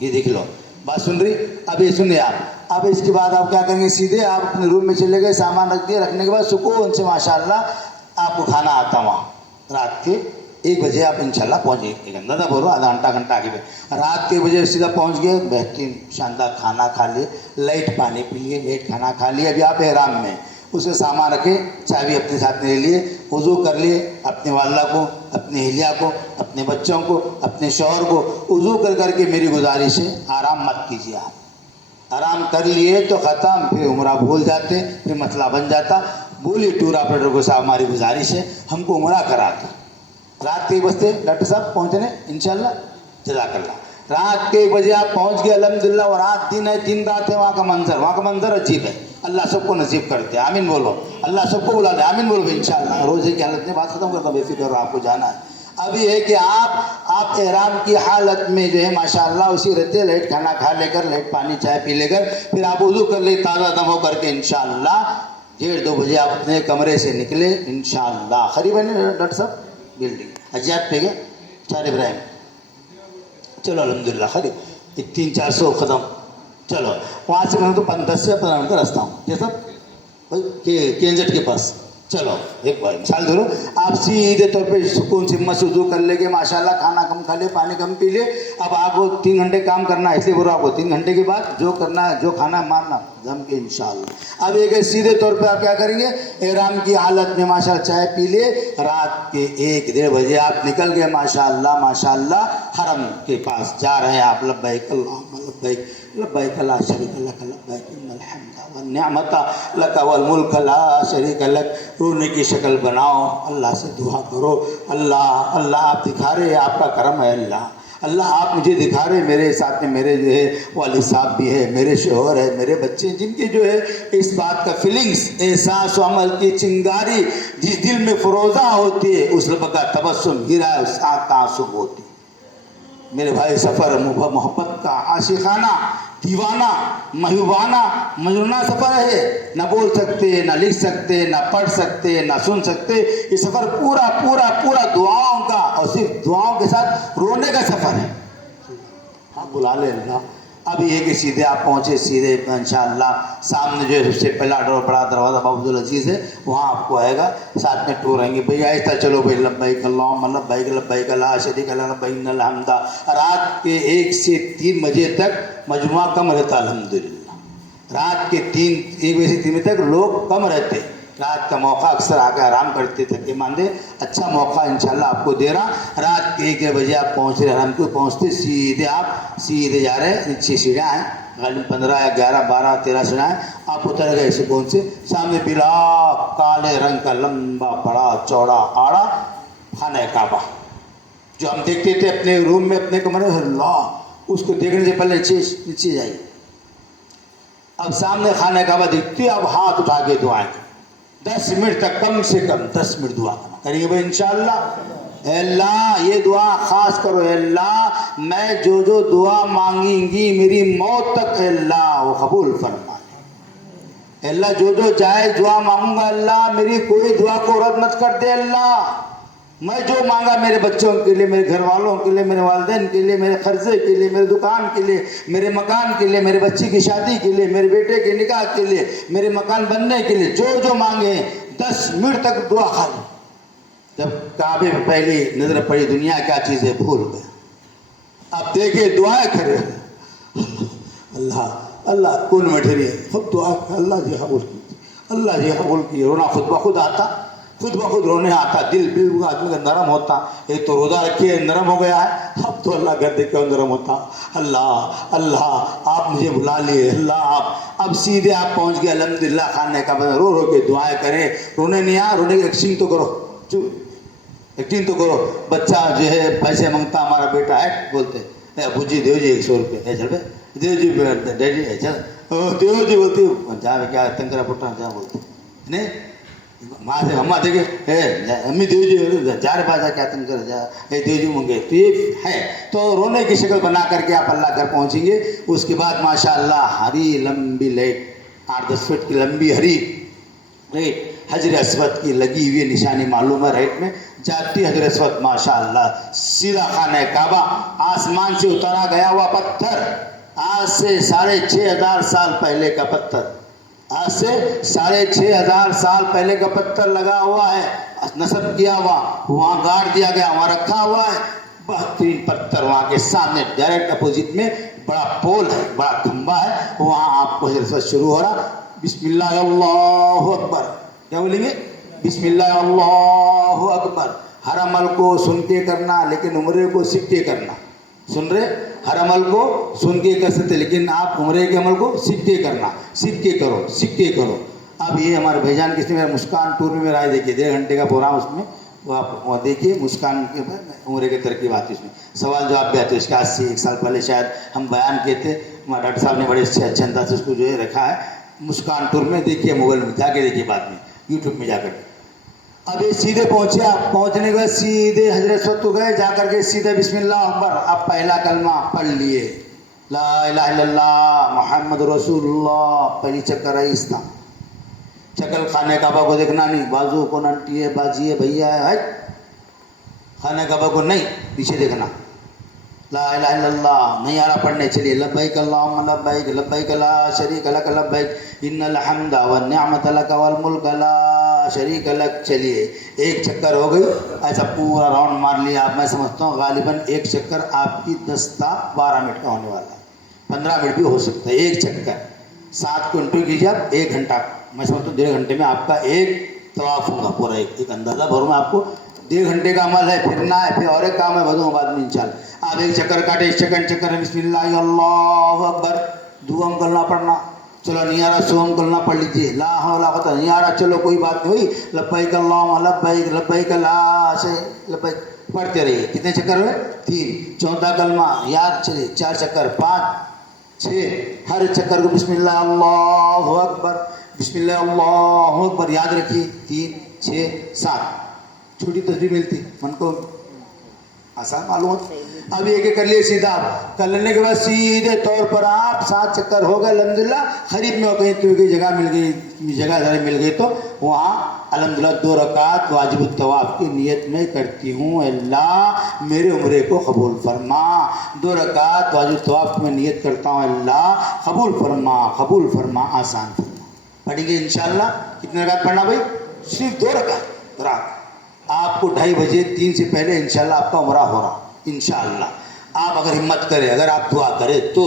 یہ دیکھ لو. بات سن رہی؟ اب یہ سنیے آپ. اب اس کے بعد آپ کیا کریں گے, سیدھے آپ اپنے روم میں چلے گئے, سامان رکھ دیا. رکھنے کے بعد سکون سے ماشاءاللہ آپ کو کھانا آتا وہاں. رات کے 1 بجے آپ انشاءاللہ پہنچ گئے. ایک اندازہ بولو, آدھا گھنٹہ آگے. رات کے 1 بجے سیدھا پہنچ گئے, بہترین شاندار کھانا کھا لیے, لائٹ پانی پی لیے, لائٹ کھانا کھا لیے. ابھی آپ احرام میں, اس کے سامان رکھے, چابی اپنے ساتھ لے لیے, وضو کر لیے. اپنے والدہ کو, اپنے اہلیہ کو, اپنے بچوں کو, اپنے شوہر کو وضو کر کے میری گزارش ہے آرام مت کیجیے. آپ آرام کر لیے تو ختم, پھر عمرہ بھول جاتے, پھر مسئلہ بن جاتا. بولیے ٹور آپریٹر کو, صاحب ہماری گزارش ہے ہم کو عمرہ کرا دو. رات کے 1 بجے ڈاکٹر صاحب پہنچنے انشاءاللہ, جزاک اللہ. رات کے 1 بجے آپ پہنچ گئے الحمدللہ. اور رات دن ہے, 3 رات ہے, وہاں کا منظر عجیب ہے. اللہ سب کو نصیب کرتے, آمین بولو. اللہ سب کو بلا لے, آمین بولو انشاءاللہ. روزے کی حالت میں بات ختم کرتا ہوں, بے فکر آپ کو جانا ہے. اب یہ ہے کہ آپ احرام کی حالت میں جو ہے ماشاءاللہ اسی رہتے, لائٹ کھانا کھا لے کر, لائٹ پانی چائے پی لے کر, پھر آپ وضو کر لے تازہ دم ہو کر کے انشاءاللہ 1:30-2 بجے آپ اپنے کمرے سے نکلے انشاءاللہ. قریب ہے نا ڈاکٹر صاحب بلڈنگ حجیات پہ گئے, 4 ابراہیم. چلو الحمدللہ قریب 300-400 قدم. چلو وہاں سے میں تو 10 سے 15 منٹ کا راستہ ہوں, جیسا KNZ کے پاس. چلو ایک بار مثال دے رہا ہوں. آپ سیدھے طور پہ سکون سے ہمت سے وضو کر لے کے ماشاءاللہ, کھانا کم کھا لے, پانی کم پی لے. اب آپ کو 3 گھنٹے کام کرنا ہے, اس لیے بول رہا ہوں آپ کو 3 گھنٹے کے بعد جو کرنا ہے, جو کھانا ہے مارنا جم کے انشاءاللہ. اب ایک سیدھے طور پہ آپ کیا کریں گے, احرام کی حالت میں ماشاءاللہ چائے پی لے. رات کے 1-1:30 بجے آپ نکل گئے ماشاءاللہ حرم کے پاس جا رہے ہیں آپ. لبیک اللہم لبیک, لبیک لا شریک لک لبیک, ان الحمد والنعمت لک والملک لا شریک لک. رونے کی شکل بناؤ, اللہ سے دعا کرو, اللہ آپ دکھا رہے ہیں, آپ کا کرم ہے. اللہ آپ مجھے دکھا رہے, میرے ساتھ میں میرے جو ہے والد صاحب بھی ہے, میرے شوہر ہے, میرے بچے, جن کے جو ہے اس بات کا فیلنگس, احساس و عمل کی چنگاری جس دل میں فروزہ ہوتی ہے, اس رب کا تبسم ہیرا ہے, اس آنکھ کا آنسو ہوتی. میرے بھائی سفر محبت کا عاشقانہ, دیوانہ, محبوبانہ, مجنونہ سفر ہے. نہ بول سکتے, نہ لکھ سکتے, نہ پڑھ سکتے, نہ سن سکتے. یہ سفر پورا دعاؤں کا, اور صرف دعاؤں کے ساتھ رونے کا سفر ہے. ہاں بلا لے اللہ. اب یہ کہ سیدھے آپ پہنچے, سیدھے انشاءاللہ سامنے جو ہے سب سے پہلا بڑا دروازہ باب العزیز ہے, وہاں آپ کو آئے گا. ساتھ میں ٹور آئیں گے, بھائی آہستہ چلو بھائی, لبیک اللہم لبیک لبیک لا شریک لک لبیک ان الحمد. رات کے 1 سے 3 بجے تک مجموعہ کم رہتا الحمدللہ. رات کے 1 بجے سے 3 بجے تک لوگ کم رہتے. رات کا موقع اکثر آ کے آرام کرتے تھکے ماندے, اچھا موقع انشاءاللہ آپ کو دے رہا. رات کے 1 بجے آپ پہنچ رہے, آرام کو پہنچتے سیدھے جا رہے ہیں. 6 سیڑھیاں ہیں, غالب 15 یا 11 12 13 سیڑھیاں ہیں. آپ اتر گئے سکون سے. سامنے بلا کالے رنگ کا لمبا بڑا چوڑا آڑا خانہ کعبہ, جو ہم دیکھتے تھے اپنے روم میں, اپنے کمرے میں. اللہ, اس کو دیکھنے سے پہلے نیچے جائیے. اب سامنے خانہ کعبہ دیکھتے, اب ہاتھ اٹھا کے دعائیں. 10 منٹ تک کم سے کم 10 منٹ دعا کرنا. کریں گے بھائی انشاءاللہ. اے اللہ یہ دعا خاص کرو. اے اللہ میں جو دعا مانگیں گی میری موت تک اے اللہ وہ قبول فرما. اے اللہ جو جائز دعا مانگوں گا اللہ میری کوئی دعا کو رد مت کر دے. اللہ میں جو مانگا میرے بچوں کے لیے, میرے گھر والوں کے لیے, میرے والدین کے لیے, میرے قرضے کے لیے, میرے دکان کے لیے, میرے مکان کے لیے, میرے بچی کی شادی کے لیے, میرے بیٹے کے نکاح کے لیے, میرے مکان بننے کے لیے جو مانگے 10 منٹ تک دعا خالی. جب کعبے پہ پہلی نظر پڑی دنیا کیا چیز ہے بھول گئے. اب دیکھے دعائیں کرے اللہ کون میں ٹھہری ہے خود دعا اللہ جی قبول کی, اللہ جی قبول کی. رونا خود بخود آتا, خود بخود رونے آتا, دل بالکل آدمی کا نرم ہوتا. ایک تو روزہ رکھے نرم ہو گیا ہے, اب تو اللہ گھر دیکھ کے نرم ہوتا. اللہ آپ مجھے بلا لیے, اللہ اب سیدھے آپ پہنچ گئے الحمدللہ خانے کا. رو کے دعائیں کریں. رونے نہیں آ, رونے کی ایکشن تو کرو, ایکٹنگ تو کرو. بچہ جو ہے پیسے مانگتا ہمارا بیٹا ہے بولتے ابو جی دیو جی 100 روپئے چل بھائی دیو جی ڈیڈی چل دیو جی بولتی جا کیا تنکرا پٹا جا بولتے نہیں ماں سے ہما دیکھے امی دیو جی جا رہے بازا کیا تنکر جا دیو جی مانگے. تو یہ ہے تو رونے کی شکل بنا کر کے آپ اللہ گھر پہنچیں گے. اس کے بعد ماشاء اللہ ہری لمبی لائٹ 8-10 فٹ کی لمبی ہری رائٹ حجر اسود کی لگی ہوئی نشانی معلوم ہے رائٹ میں جاتی حجر اسود ماشاء اللہ سیدھا خانہ کعبہ. آسمان سے اتارا گیا ہوا پتھر, آج سے 6500 سال پہلے کا پتھر, آج سے 6500 سال پہلے کا پتھر لگا ہوا ہے, نصب کیا ہوا, وہاں گاڑ دیا گیا, وہاں رکھا ہوا ہے. بہترین پتھر وہاں کے سامنے ڈائریکٹ اپوزٹ میں بڑا پول ہے, بڑا کھمبا ہے, وہاں آپ کو حجر اسود شروع ہو رہا. بسم اللہ اللہ اکبر کیا بولیں گے بسم اللہ اللہ اکبر. ہر عمل کو سن کے کرنا لیکن عمرے کو سیکھ کے کرنا. سن رہے, ہر عمل کو سن کے کر سکتے لیکن آپ عمرے کے عمل کو سیکھ کے کرنا, سیکھ کے کرو, سیکھ کے کرو. اب یہ ہمارے بھائی کس نے میرا مسکان ٹور میں میرا آئے دیکھیے 1.5 گھنٹے کا پروگرام اس میں وہ آپ دیکھیے مسکان کے عمرے کی ترکیب آتی ہے. اس میں سوال جواب بھی آتے. اس کے آج سے 1 سال پہلے شاید ہم بیان کیے تھے, ہمارے ڈاکٹر صاحب نے بڑے اچھے انداز سے اس کو جو ہے رکھا ہے. مسکان ٹور میں دیکھیے, موبائل میں جا کے دیکھیے, بعد میں یوٹیوب میں جا کر. اب یہ سیدھے پہنچے, آپ پہنچنے کے بعد سیدھے حجر اسود کو گئے, جا کر کے سیدھے بسم اللہ اکبر اب پہلا کلمہ پڑھ لیے لا الہ الا اللہ محمد رسول اللہ. پہلی چکر رئیس تھا, شکل خانہ کعبہ کو دیکھنا نہیں, بازو کو ننٹی ہے بازی ہے بھیا ہے, خانہ کعبہ کو نہیں پیچھے دیکھنا. لا الہ الا اللہ نہیں آ رہا پڑھنے, چلیے لبیک اللہم لبیک لبیک لا شریک لک لبیک ان الحمد والنعمت لک والملک لا شریک لک. چلیے 1 چکر ہو گئی, ایسا پورا راؤنڈ مار لیا. اب میں سمجھتا ہوں غالباً 1 چکر آپ کی 10 تا 12 منٹ کا ہونے والا ہے, 15 منٹ بھی ہو سکتا ہے. 1 چکر 7 کو انٹو کیجیے آپ 1 گھنٹہ, میں سمجھتا ہوں 1.5 گھنٹے میں آپ کا ایک طواف ہوگا پورا. ایک اندازہ بھروں میں آپ کو 1.5 گھنٹے کا عمل ہے, پھرنا ہے, پھر اور ایک کام ہے بدوں بعد میں انشاءاللہ. آپ 1 چکر کاٹے, سیکنڈ چکر بسم اللہ اللہ اکبر, دعا کرنا پڑھنا. چلو نہیں آ رہا سوم کرنا پڑھ لیجیے, لا حول ولا قوت نہیں آ رہا, چلو کوئی بات نہیں ہوئی, لبیک اللہم لبیک لبیک لا شریک لبیک پڑھتے رہیے. کتنے چکر ہوئے 3. چوتھا کلمہ یاد چلیے 4 چکر 5 6. ہر چکر کو بسم اللہ اللہ اکبر بسم اللہ اللہ اکبر یاد رکھیے. 3 6 7 چھوٹی تصویر ملتی من کو آسان معلوم ہوتا. اب یہ کہ کر لیے سیدھا, کر لینے کے بعد سیدھے طور پر آپ 7 چکر ہو گئے الحمدللہ. قریب میں ہو کہیں تو کوئی جگہ مل گئی, جگہ ذرا مل گئی تو وہاں الحمدللہ 2 رکعت واجب الطواف کی نیت میں کرتی ہوں, اللہ میرے عمرے کو قبول فرما. 2 رکعت واجب الطواف میں نیت کرتا ہوں, اللہ قبول فرما قبول فرما آسان فرما. پڑھیں گے انشاءاللہ. کتنے رکعت پڑھنا بھائی, صرف 2 رکعت رات. آپ کو 2:30 بجے 3 سے پہلے انشاءاللہ آپ کا عمرہ ہو رہا انشاءاللہ. آپ اگر ہمت کریں, اگر آپ دعا کریں تو.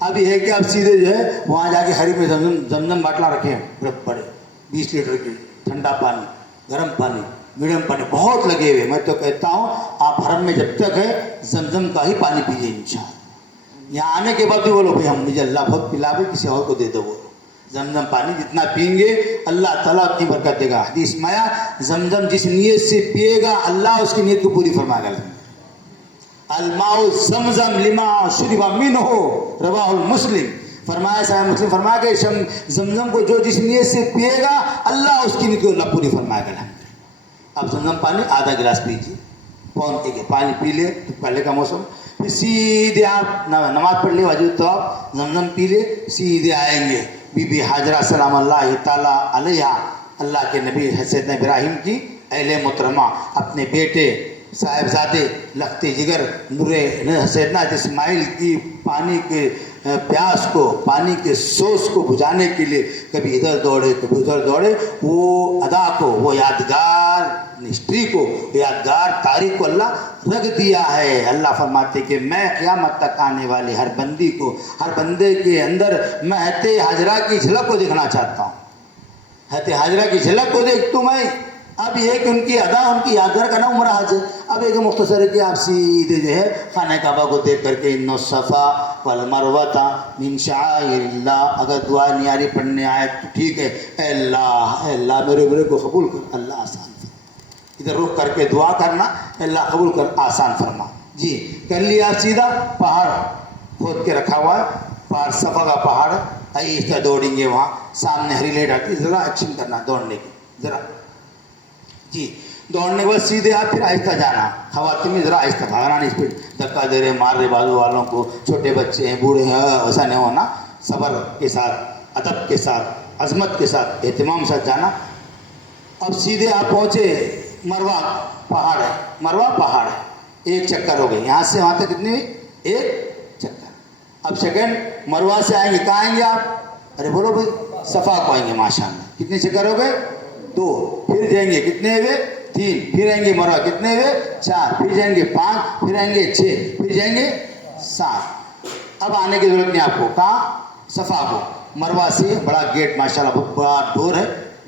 اب یہ ہے کہ آپ سیدھے جو ہے وہاں جا کے حرم میں زمزم باٹلا رکھیں پڑے 20 لیٹر کی, ٹھنڈا پانی, گرم پانی, میڈیم پانی بہت لگے ہوئے. میں تو کہتا ہوں آپ حرم میں جب تک ہے زمزم کا ہی پانی پیجیے انشاءاللہ. یہاں آنے کے بعد بھی بولو بھائی ہم مجھے اللہ بہت پلاوے, کسی اور کو دے دو. بولو زمزم پانی جتنا پئیں گے اللہ تعالیٰ اتنی برکت دے گا. حدیث میں آیا زمزم جس نیت سے پیے گا اللہ اس کی نیت کو پوری فرما گا. الماء زمزم لما شرب منه رواه المسلم فرمایا صحیح مسلم فرمایا کہ زمزم کو جو جس نیت سے پیے گا اللہ اس کی نیت کو اللہ پوری فرمائے گا. اب زمزم پانی آدھا گلاس پیجیے, پون کے پانی پی لے تو پہلے کا موسم, پھر سیدھے آپ نماز پڑھ لے واجب تو آپ زمزم پی لے, سیدھے آئیں گے بی بی حاجرہ سلام اللہ تعالیٰ علیہ, اللہ کے نبی حضرت ابراہیم کی اہل محترمہ, اپنے بیٹے صاحبزادے لخت جگر نور سیدنا اسماعیل کی پانی کے پیاس کو, پانی کے سوز کو بجھانے کے لیے کبھی ادھر دوڑے کبھی ادھر دوڑے, وہ ادا کو, وہ یادگار ہسٹری کو, یادگار تاریخ کو اللہ رکھ دیا ہے. اللہ فرماتے کہ میں قیامت تک آنے والے ہر بندی کو, ہر بندے کے اندر میں حضرت حاجرہ کی جھلک کو دیکھنا چاہتا ہوں. حضرت حاجرہ کی جھلک کو دیکھ تو میں اب یہ کہ ان کی ادا, ان کی یادگار کا نام عمرہ حج ہے. اب ایک مختصر ہے کہ آپ سیدھے جو ہے خانہ کعبہ کو دیکھ کر کے ان الصفا والمروۃ من شعائر اللہ, اگر دعا نیاری پڑھنے آئے تو ٹھیک ہے, اے اللہ میرے کو قبول کر, اللہ آسان فرما. ادھر رخ کر کے دعا کرنا, اللہ قبول کر آسان فرما. جی کر لیا آپ سیدھا پہاڑ کھود کے رکھا ہوا ہے, پہاڑ صفا کا پہاڑ ہے, آہستہ دوڑیں گے, وہاں سامنے ہری لائٹ آتی ہے, ذرا ایکشن کرنا دوڑنے کی, ذرا جی دوڑنے کے بعد سیدھے آپ پھر آہستہ جانا. خواتین میں ذرا آہستہ بھاگنا, نہیں اسپیڈ دھکا دے رہے مار رہے بازو والوں کو, چھوٹے بچے ہیں بوڑھے ہیں, ایسا نہیں ہونا. صبر کے ساتھ, ادب کے ساتھ, عظمت کے ساتھ, اہتمام کے ساتھ جانا. اب سیدھے آپ پہنچے مروہ پہاڑ ہے, مروہ پہاڑ ہے, ایک چکر ہو گئی یہاں سے وہاں تک, کتنی ہوئی ایک چکر. اب سیکنڈ مروہ سے آئیں گے, کہاں آئیں گے آپ, ارے بولو بھائی, صفا کو آئیں گے. ماشاء اللہ کتنے چکر ہو گئے, 2, پھر جائیں گے کتنے ہوئے 3, پھر آئیں گے مروہ کتنے ہوئے 4, پھر جائیں گے 5, پھر آئیں گے 6, پھر جائیں گے 7. اب آنے کی ضرورت نہیں آپ کو, کہاں صفا کو. مروہ سے بڑا گیٹ ماشاءاللہ بہت بڑا ڈور ہے,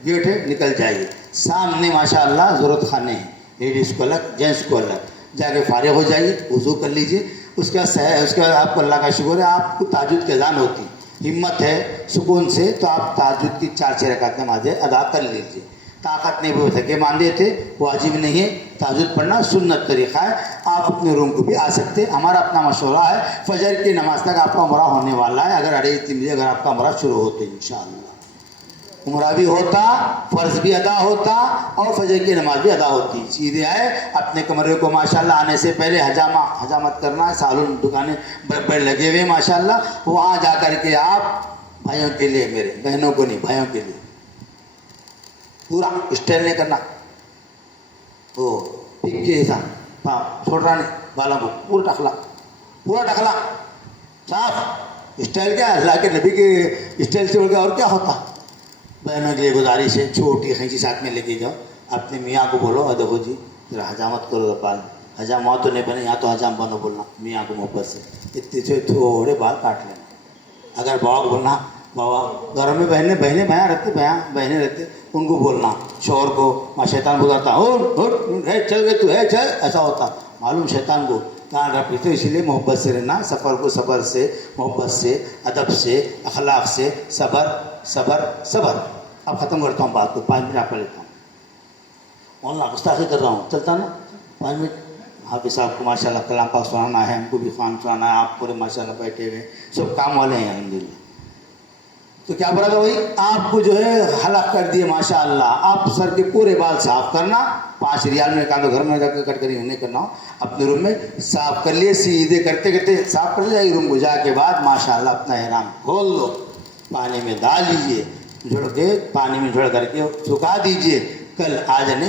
گیٹ ہے, نکل جائیے. سامنے ماشاءاللہ ضرورت خانے ہیں, لیڈیز کو الگ جینٹس کو الگ, جا کے فارغ ہو جائیے, وضو کر لیجیے. اس کے بعد آپ کو اللہ کا شکر ہے, آپ کو تہجد کی اذان ہوتی, ہمت ہے سکون سے تو آپ تہجد کی 4 رکعت نمازیں ادا کر لیجیے. طاقت نہیں وہ تھکے ماندے تھے, واجب نہیں ہے تہجد پڑھنا, سنت طریقہ ہے. آپ اپنے روم کو بھی آ سکتے. ہمارا اپنا مشورہ ہے فجر کی نماز تک آپ کا عمرہ ہونے والا ہے. اگر 3:30 بجے اگر آپ کا عمرہ شروع ہوتے انشاءاللہ, عمرہ بھی ہوتا, فرض بھی ادا ہوتا, اور فجر کی نماز بھی ادا ہوتی. سیدھے آئے اپنے کمرے کو ماشاءاللہ آنے سے پہلے حجامت کرنا ہے. سالون دکانیں بڑے لگے ہوئے ماشاءاللہ, وہاں جا کر کے آپ بھائیوں کے لیے, میرے بہنوں کو نہیں بھائیوں کے لیے, پورا اسٹائل نہیں کرنا, وہ پک کے ایسا چھوڑ رہا نہیں, بالوں کو پورا ٹکلا صاف اسٹائل. کیا اللہ کے نبی کے اسٹائل سے اور کیا ہوتا. بہنوں کے لیے گزارش ہے, چھوٹی خینچی ساتھ میں لے کے جاؤ, اپنے میاں کو بولو دیکھو جی ذرا حجامت کرو, بال حجام وہاں تو نہیں بنے, یہاں تو حجام بنو بولنا میاں کو محبت سے, اتنے سے تھوڑے بال کاٹ لینا. اگر بابا کو بولنا, بابا گھروں میں بہنیں بھیاں بہنیں رہتے, ان کو بولنا, شوہر کو شیطان بگاڑتا چل گئے تو ہے چل, ایسا ہوتا معلوم شیطان کو کہاں رکھتے. تو اسی لیے محبت سے رہنا, سفر کو صبر سے, محبت سے, ادب سے, اخلاق سے, صبر. اب ختم کرتا ہوں بات کو, 5 منٹ آپ کا لیتا ہوں. مولانا گستاخی کر رہا ہوں, چلتا نا 5 منٹ. حافظ صاحب کو ماشاء اللہ کلام پاک سنانا ہے, ہم کو بھی خوان سنانا ہے, آپ پورے ماشاء اللہ بیٹھے ہوئے سب کام والے ہیں الحمدللہ. تو کیا بولا تھا بھائی, آپ کو جو ہے حلق کر دیے ماشاء اللہ, آپ سر کے پورے بال صاف کرنا, 5 ریال میں کہا تو گھر میں جا کے کٹ کر نہیں کرنا ہو, اپنے روم میں صاف کر لیے. سیدھے کرتے صاف کر جائے روم کو, جا کے بعد ماشاء اللہ اپنا احرام کھول دو, پانی میں ڈال لیجیے, جھڑ کے پانی میں جھڑ کر کے سکھا دیجیے. کل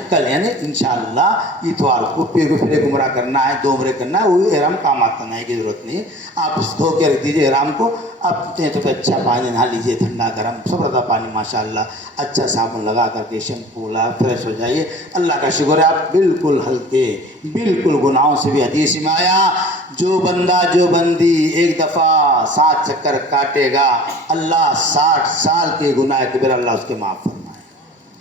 کل یعنی انشاءاللہ اتوار کو پیر کو پھر عمرہ کرنا ہے, 2 عمرے کرنا ہے, وہی احرام کام آتا نہیں کی ضرورت نہیں ہے. آپ دھو کے رکھ دیجیے احرام کو. اب تو اچھا پانی نہا لیجیے, ٹھنڈا گرم سب رہتا پانی ماشاءاللہ, اچھا صابن لگا کر کے شیمپو لا فریش ہو جائیے. اللہ کا شکر ہے آپ بالکل ہلکے, بالکل گناہوں سے بھی. حدیث میں آیا, جو بندہ جو بندی ایک دفعہ 7 چکر کاٹے گا, اللہ 60 سال کے گناہ کبیرہ اللہ اس کے معاف فرمائے.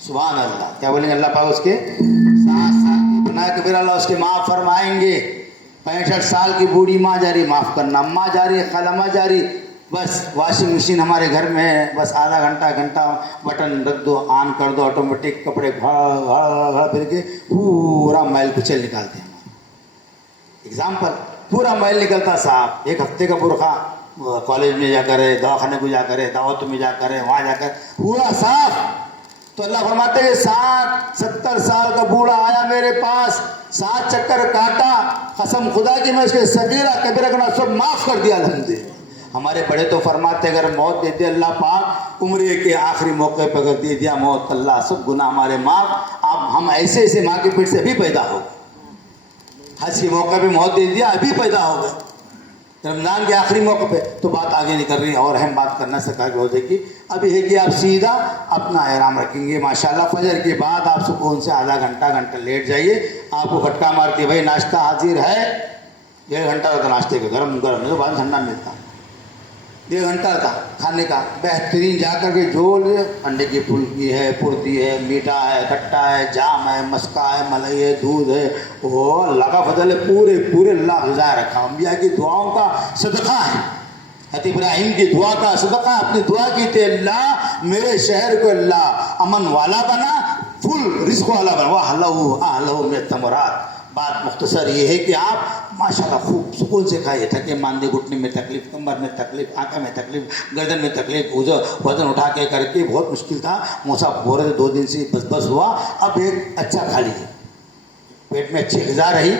سبحان اللہ. کیا بولیں گے, اللہ پاک اس کے 60 سال کے گناہ کبیرہ اللہ اس کے معاف فرمائیں گے. 65 سال کی بوڑھی ماں جاری معاف کرنا, اماں جاری, خالہ جاری. بس واشنگ مشین ہمارے گھر میں ہے, بس آدھا گھنٹہ بٹن رکھ دو, آن کر دو, آٹومیٹک کپڑے گھڑ پھر کے پورا میل کچل نکالتے ہیں. ہمارا ایگزامپل, پورا میل نکلتا صاحب. 1 ہفتے کا برقع کالج میں جا کرے, دواخانے کو جا کرے, دعوت میں جا کرے, وہاں جا کر ہوا صاف. تو اللہ فرماتے ہیں 60-70 سال کا بوڑھا آیا میرے پاس, 7 چکر کاٹا, قسم خدا کی میں اس کے صغیرہ کبیرہ گناہ سب معاف کر دیا الحمدللہ. ہمارے بڑے تو فرماتے اگر موت دیتے اللہ پاک عمرے کے آخری موقع پہ اگر دے دیا موت, اللہ سب گناہ ہمارے معاف. اب ہم ایسے ماں کے پیٹ سے ابھی پیدا ہو گئے, حج کے موقع پہ موت دے دیا ابھی پیدا ہو گئے, رمضان کے آخری موقع پہ, تو بات آگے نہیں کر رہی اور ہم بات کرنا سکا کہ ہو جائے گی. اب یہ ہے کہ آپ سیدھا اپنا احرام رکھیں گے ماشاءاللہ. فجر کے بعد آپ سکون سے آدھا گھنٹہ لیٹ جائیے. آپ کو کھٹکا مار کے بھائی ناشتہ حاضر ہے, 1.5 گھنٹہ رہتا ناشتے کا, گرم نہیں تو بعد ٹھنڈا ملتا, 1.5 گھنٹہ تھا کھانے کا. بہترین جا کر کے جھول انڈے کی پھلکی ہے, پرتی ہے, میٹھا ہے, کھٹا ہے, جام ہے, مسکا ہے, ملائی ہے, دودھ ہے. وہ اللہ کا فضل ہے, پورے اللہ غذا رکھا. انبیاء کی دعاؤں کا صدقہ ہے, حضرت ابراہیم کی دعا کا صدقہ. اپنی دعا کی تھی اللہ میرے شہر کو اللہ امن والا بنا, فل رزق والا بنا. وَأَهْلَهُ مِنَ الثَّمَرَاتِ. بات مختصر یہ ہے کہ آپ ماشاءاللہ خوب سکون سے کھائیے. تھکے ماندے, گھٹنے میں تکلیف, کمر میں تکلیف, آنکھ میں تکلیف, گردن میں تکلیف, وزن اٹھا کے کر کے بہت مشکل تھا. موسا بول رہے تھے 2 دن سے بس ہوا. اب ایک اچھا کھا لیجیے, پیٹ میں اچھی غذا رہی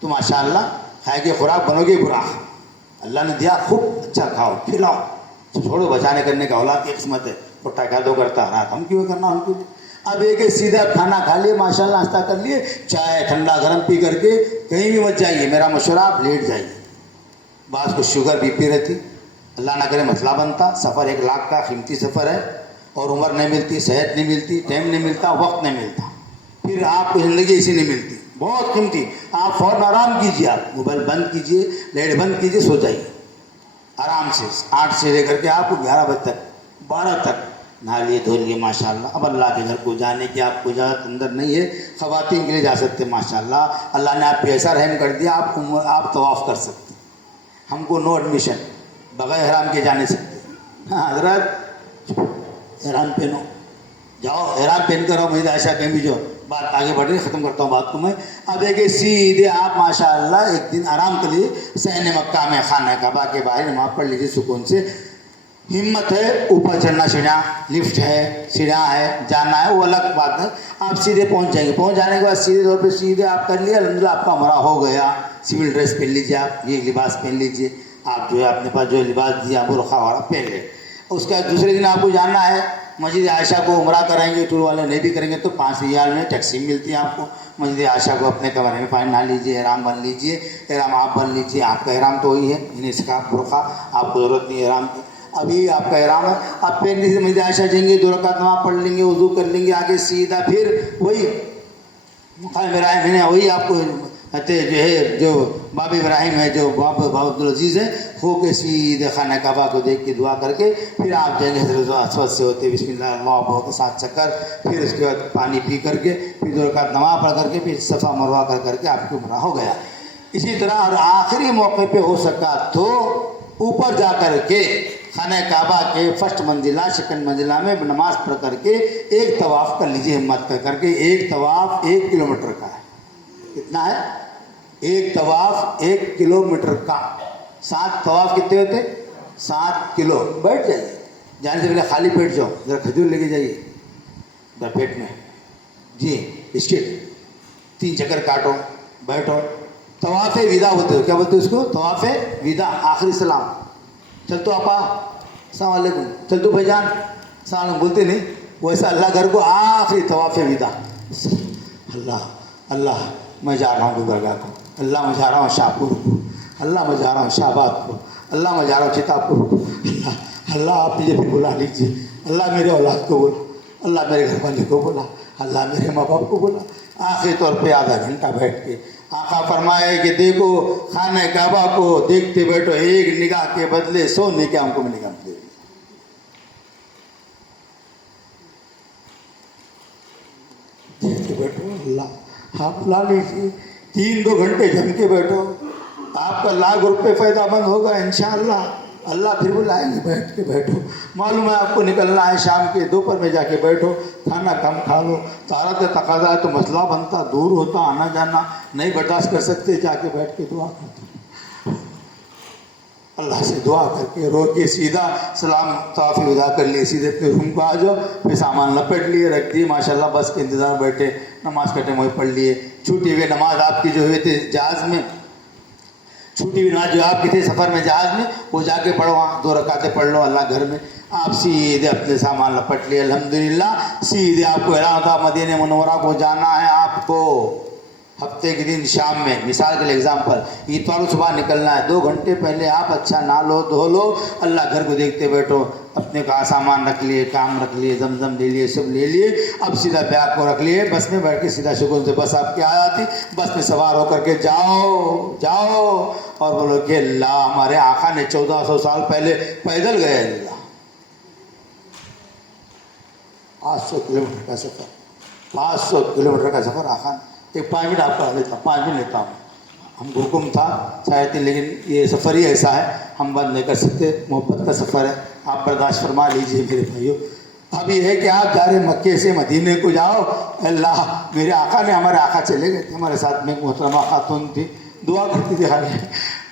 تو ماشاءاللہ کھائے کے خوراک بنو گے براق. اللہ نے دیا خوب اچھا کھاؤ کھلاؤ, چھوڑو بچانے کرنے کا اولاد کی قسمت ہے. پٹا کیا دو کرتا رات ہم کیوں کرنا ان کو. اب ایک سیدھا کھانا کھا لیے ماشاءاللہ, ناشتہ کر لیے, چائے ٹھنڈا گرم پی کر کے کہیں بھی مت جائیے. میرا مشورہ آپ لیٹ جائیے. بعض کو شوگر بی پی رہتی, اللہ نہ کرے مسئلہ بنتا. سفر 1 لاکھ کا قیمتی سفر ہے, اور عمر نہیں ملتی, صحت نہیں ملتی, ٹائم نہیں ملتا, وقت نہیں ملتا, پھر آپ کو زندگی ایسی نہیں ملتی, بہت قیمتی. آپ فوراً آرام کیجیے, آپ موبائل بند کیجیے, لائٹ بند کیجیے, سو جائیے آرام سے. 8 سے لے کر کے آپ کو 11 بجے تک 12 تک نہا لیے دھو لیے ماشاءاللہ. اب اللہ کے گھر کو جانے کی آپ کو اجازت اندر نہیں ہے, خواتین کے لیے جا سکتے ماشاءاللہ. اللہ نے آپ پہ ایسا رحم کر دیا, آپ طواف کر سکتے. ہم کو نو ایڈمیشن, بغیر احرام کے جانے سکتے. ہاں حضرت احرام پہنو, جاؤ احرام پہن کر آؤ. مسجد عائشہ کہیں بھی جو بات آگے بڑھ رہی, ختم کرتا ہوں بات کو میں. اب ایک سیدھے آپ ماشاءاللہ ایک دن آرام کے لیے صحن مکہ میں خانہ کعبہ کے باہر نماز پڑھ لیجیے سکون سے. ہمت ہے اوپر چڑھنا, سیڑھیاں, لفٹ ہے, سیڑھیاں ہے, جانا ہے, وہ الگ بات ہے. آپ سیدھے پہنچ جائیں گے. پہنچ جانے کے بعد سیدھے طور پہ سیدھے آپ کر لیے الحمدللہ, آپ کا عمرہ ہو گیا. سول ڈریس پہن لیجیے, آپ یہ لباس پہن لیجیے. آپ جو ہے اپنے پاس جو لباس دیا برقع وغیرہ پہن لیں. اس کے بعد دوسرے دن آپ کو جانا ہے مسجد عائشہ کو. عمرہ کریں گے, ٹور والے نہیں بھی کریں گے تو 5 ریال میں ٹیکسی ملتی ہے آپ کو. مسجد عائشہ کو اپنے کمرے میں پانی نہ لیجیے, احرام بن لیجیے. احرام آپ بن لیجیے, آپ کا احرام تو وہی ہے, یعنی اس کا برقع, آپ کو ضرورت نہیں احرام کی. ابھی آپ کا احرام ہے, آپ پہننے سے مسجد عائشہ جائیں گے, 2 رکعت نماز پڑھ لیں گے, وضو کر لیں گے, آگے سیدھا پھر وہی مقام ابراہیم ہے, وہی آپ کو جو ہے جو باب ابراہیم ہے, جو باب عبدالعزیز ہے, ہو کے سیدھے خانہ کعبہ کو دیکھ کے دعا کر کے پھر آپ جائیں گے حضرت اسود سے ہوتے بسم اللہ اللہ بہت کے 7 چکر. پھر اس کے بعد پانی پی کر کے پھر 2 رکعت نماز پڑھ کر کے پھر صفا مروہ کر کے آپ کی عمرہ ہو گیا. اسی طرح اور آخری موقع پہ ہو سکا تو اوپر جا کر کے خانہ کعبہ کے فرسٹ منزلہ سیکنڈ منزلہ میں نماز پڑھ کر کے ایک طواف کر لیجیے. ہمت کر کے ایک طواف 1 کلومیٹر کا ہے. کتنا ہے؟ ایک طواف 1 کلومیٹر کا. 7 طواف کتنے ہوتے؟ 7 کلو. بیٹھ جائیے, جانے سے پہلے خالی پیٹ جاؤ, ذرا کھجور لے کے جائیے ذرا پیٹ میں. جی اسٹیٹ 3 چکر کاٹو, بیٹھو. طواف ودا ہوتے ہو, کیا بولتے ہیں اس کو؟ طواف ودا, آخری سلام. چل تو آپا السلام علیکم, چل تو بھائی جان السلام علیکم بولتے نہیں, ویسا اللہ گھر کو آخری طواف ودا. اللہ میں جا رہا ہوں درگاہ کو, اللہ میں جا رہا ہوں شاہپور کو, اللہ میں جا رہا ہوں شاہباد کو, اللہ میں جا رہا ہوں چتاپور کو. اللہ آپ مجھے پھر بلا لیجیے. اللہ میرے اولاد کو بولا, اللہ میرے گھر والے کو بولا, اللہ میرے ماں باپ کو بولا. آخری طور پہ آدھا گھنٹہ بیٹھ کے آقا فرمائے کہ دیکھو خانہ کعبہ کو دیکھتے بیٹھو, 1 نگاہ کے بدلے 100 نگاہ ہم کو ملے گا. دیکھتے بیٹھو, اللہ آپ لا لیجیے. 3-2 گھنٹے جم کے بیٹھو, آپ کا لاکھ روپے فائدہ مند ہوگا انشاءاللہ. اللہ پھر بلائیں گے, بیٹھ کے بیٹھو. معلوم ہے آپ کو نکلنا ہے شام کے, دوپہر میں جا کے بیٹھو, کھانا کم کھا لو. طہارت تقاضا ہے تو مسئلہ بنتا, دور ہوتا, آنا جانا نہیں برداشت کر سکتے, جا کے بیٹھ کے دعا کرتے. اللہ اللہ سے دعا کر کے رو کے سیدھا سلام طواف ودا کر لیے، سیدھے اپنے روم کو آ جاؤ، پھر سامان لپٹ لیے رکھ دیے، ماشاءاللہ بس کے انتظار بیٹھے، نماز کا ٹائم ہوئے پڑھ لیے، چھوٹی ہوئی نماز آپ کی جو ہوئے تھے جہاز میں، چھوٹی ہوئی نماز جو آپ کی تھی سفر میں جہاز میں، وہ جا کے پڑھو، وہاں 2 رکعتیں پڑھ لو اللہ گھر میں، آپ سیدھے اپنے سامان لپٹ لیے، الحمدللہ سیدھے آپ کو اعلان ہوتا مدینہ منورہ کو جانا ہے، آپ کو ہفتے کے دن شام میں، مثال کے لیے ایگزامپل اتوار کو صبح نکلنا ہے، 2 گھنٹے پہلے آپ اچھا نہا لو دھو لو، اللہ گھر کو دیکھتے بیٹھو، اپنے کا سامان رکھ لیے، کام رکھ لیے، زمزم لے لیے، سب لے لیے، اب سیدھا بیگ کو رکھ لیے، بس میں بیٹھ کے سیدھا سکون سے بس آپ کی آ جاتی، بس میں سوار ہو کر کے جاؤ جاؤ اور بولو کہ اللہ ہمارے آقا نے 1400 سال پہلے پیدل گئے، اللہ 800 کلومیٹر کا سفر، 500 کلومیٹر کا سفر آقا نے، ایک 5 منٹ آپ کا لیتا ہوں، 5 منٹ لیتا ہوں، ہم کو حکم تھا شاید، لیکن یہ سفر ہی ایسا ہے ہم بند نہیں کر سکتے، محبت کا سفر ہے، آپ برداشت فرما لیجئے میرے بھائیو۔ اب یہ ہے کہ آپ جا رہے مکے سے مدینے کو جاؤ، اللہ میرے آقا نے، ہمارے آقا چلے گئے تھے، ہمارے ساتھ میں ایک محترمہ خاتون تھی، دعا کرتی تھی خالی،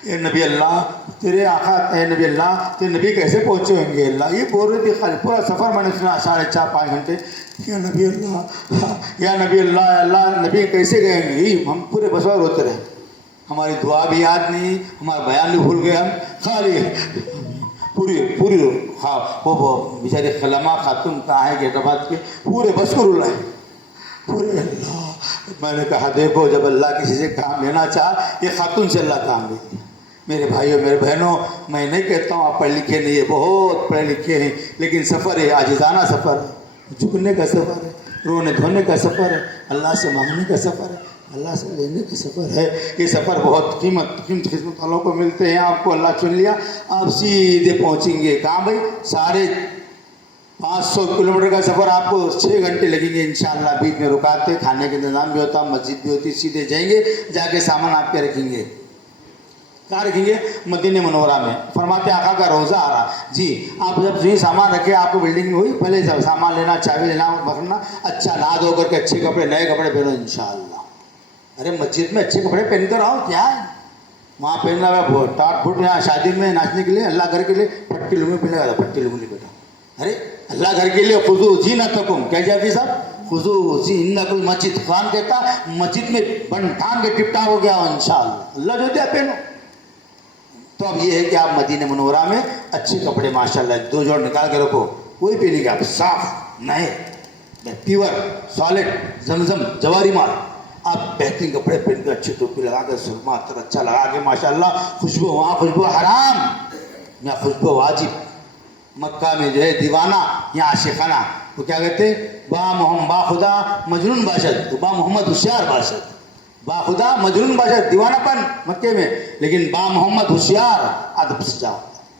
اے نبی اللہ تیرے آقا، اے نبی اللہ تیرے نبی کیسے پہنچے ہوں گے اللہ، یہ بول رہی تھی خالی، پورا سفر میں نے سنا 4.5-5 گھنٹے، یا نبی اللہ یا نبی اللہ، اللہ نبی کیسے گئے ہوں گے، ہم پورے بسوا روتے رہے، ہماری دعا بھی یاد نہیں، ہمارا بیان بھی بھول گئے، ہم خالی پوری وہ بیچارے خلما خاتون کہاں ہے گیٹ آباد کے، پورے بس کو رلائے پورے، اللہ میں نے کہا دیکھو جب اللہ کسی سے کام لینا چاہا، یہ خاتون سے اللہ کام لیتی ہے۔ میرے بھائیوں میرے بہنوں، میں نہیں کہتا ہوں آپ پڑھ لکھے نہیں ہے، بہت پڑھے لکھے ہیں، لیکن سفر ہے، عاجزانہ سفر ہے، جھکنے کا سفر ہے، رونے دھونے کا سفر ہے، اللہ سے مانگنے کا سفر ہے، اللہ سے لینے کا سفر ہے، یہ سفر بہت قیمت خدمت والوں کو ملتے ہیں، آپ کو اللہ چن لیا، آپ سیدھے پہنچیں گے کہاں بھائی، 550 کلومیٹر کا سفر آپ کو 6 گھنٹے لگیں گے انشاءاللہ، بیچ میں رکاتے، کھانے کا انتظام بھی ہوتا، مسجد بھی ہوتی، سیدھے جائیں گے، جا کے سامان آپ کے رکھیں گے، کہاں رکھیں گے؟ مدینہ منورہ میں، فرماتے آقا کا روزہ آ رہا، جی آپ جب یہ سامان رکھے، آپ کو بلڈنگ میں ہوئی، پہلے سامان لینا، چابی لینا، پکڑنا، اچھا نہا دھو کر کے اچھے کپڑے، نئے کپڑے پہنو انشاءاللہ، ارے مسجد میں اچھے کپڑے پہن کر آؤ، کیا ہے وہاں پہننا ہے ٹاٹ پھوٹ، یہاں شادی میں ناچنے کے لیے، اللہ گھر کے لیے پھٹی لنگی پہنے گا، پھٹی لنگی بیٹا، ارے اللہ گھر کے لیے خذو زینتکم، کیا جاتی صاحب، خذو زینتکم، مسجد قرآن کہتا مسجد میں بن ٹھان کے ٹپٹا ہو گیا انشاءاللہ، اللہ جو دیا پہنو۔ تو اب یہ ہے کہ آپ مدینہ منورہ میں اچھے کپڑے ماشاءاللہ 2 جوڑ نکال کے رکھو، وہی پہنے گا آپ، صاف نئے پیور سالڈ زمزم جواری مال، آپ بہترین کپڑے پہن کے اچھی ٹوپی لگا کے سرما عطر اچھا لگا کے ماشاءاللہ، خوشبو وہاں خوشبو حرام یا خوشبو واجب، مکہ میں جو ہے دیوانہ یا عاشقانہ، وہ کیا کہتے ہیں، با خدا مجنون باشد، با محمد ہوشیار باشد، با خدا مجنون باشد دیوانہ پن مکے میں، لیکن با محمد ہوشیار، ادب سے جاؤ،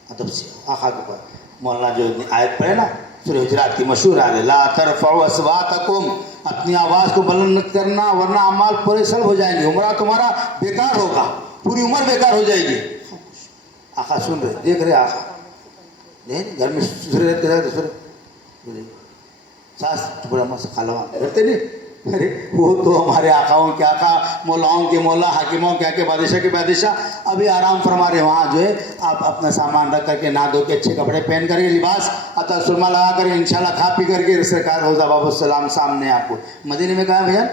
ادب سے آقا کے پاس، مولانا جو آیت پڑھے نا سورہ حجرات کی مشہور آیت، لا ترفعوا اصواتکم، اپنی آواز کو بلند مت کرنا ورنہ اعمال پورے سلب ہو جائیں گے، عمرہ تمہارا بیکار ہوگا، پوری عمر بیکار ہو جائے گی۔ آقا سن رہے، دیکھ رہے آقا، گھر میں سسرے رہتے رہے دوسرے ساس بڑا مست خالوان کرتے نہیں، ارے وہ تو ہمارے آقاؤں کے آقا، مولاؤں کے مولا، حاکموں کے آقا، بادشاہ کے بادشاہ، ابھی آرام فرما رہے، وہاں جو ہے آپ اپنا سامان رکھ کر کے نہا دھو کے اچھے کپڑے پہن کر کے لباس عطر سرما لگا کر انشاءاللہ کھا پی کر کے سرکار روضہ باب السلام سامنے، آپ کو مدینے میں کہاں ہے بھیا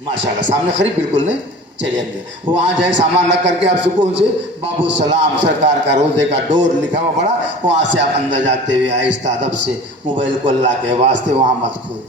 ماشاءاللہ سامنے، قریب بالکل نہیں، چلیں گے وہاں جائے سامان رکھ کر کے آپ سکون سے باب السلام سرکار کا روزے کا ڈور لکھا ہوا پڑا، وہاں سے آپ اندر جاتے ہوئے آہستہ ادب سے، موبائل کو اللہ کے واسطے وہاں مت کھولو،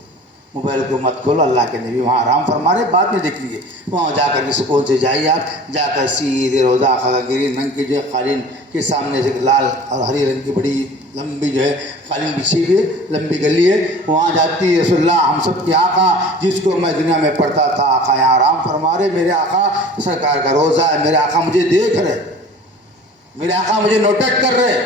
موبائل کو مت کھولو، اللہ کے نبی وہاں آرام فرما رہے، بعد میں دیکھیں گے، وہاں جا کر کے سکون سے جائیے، آپ جا کر سیدھے روزہ آقا کا گرین رنگ کی جو ہے قالین کے سامنے سے لال اور ہری رنگ کی بڑی لمبی جو ہے قالین بچھی ہوئی ہے، لمبی گلی ہے، وہاں جاتی ہے رسول اللہ ہم سب کے آقا جس کو میں دنیا میں پڑھتا تھا، آقا یہاں آرام فرما رہے، میرے آقا سرکار کا روزہ ہے، میرے آقا مجھے دیکھ رہے، میرے آقا مجھے نوٹٹ کر رہے،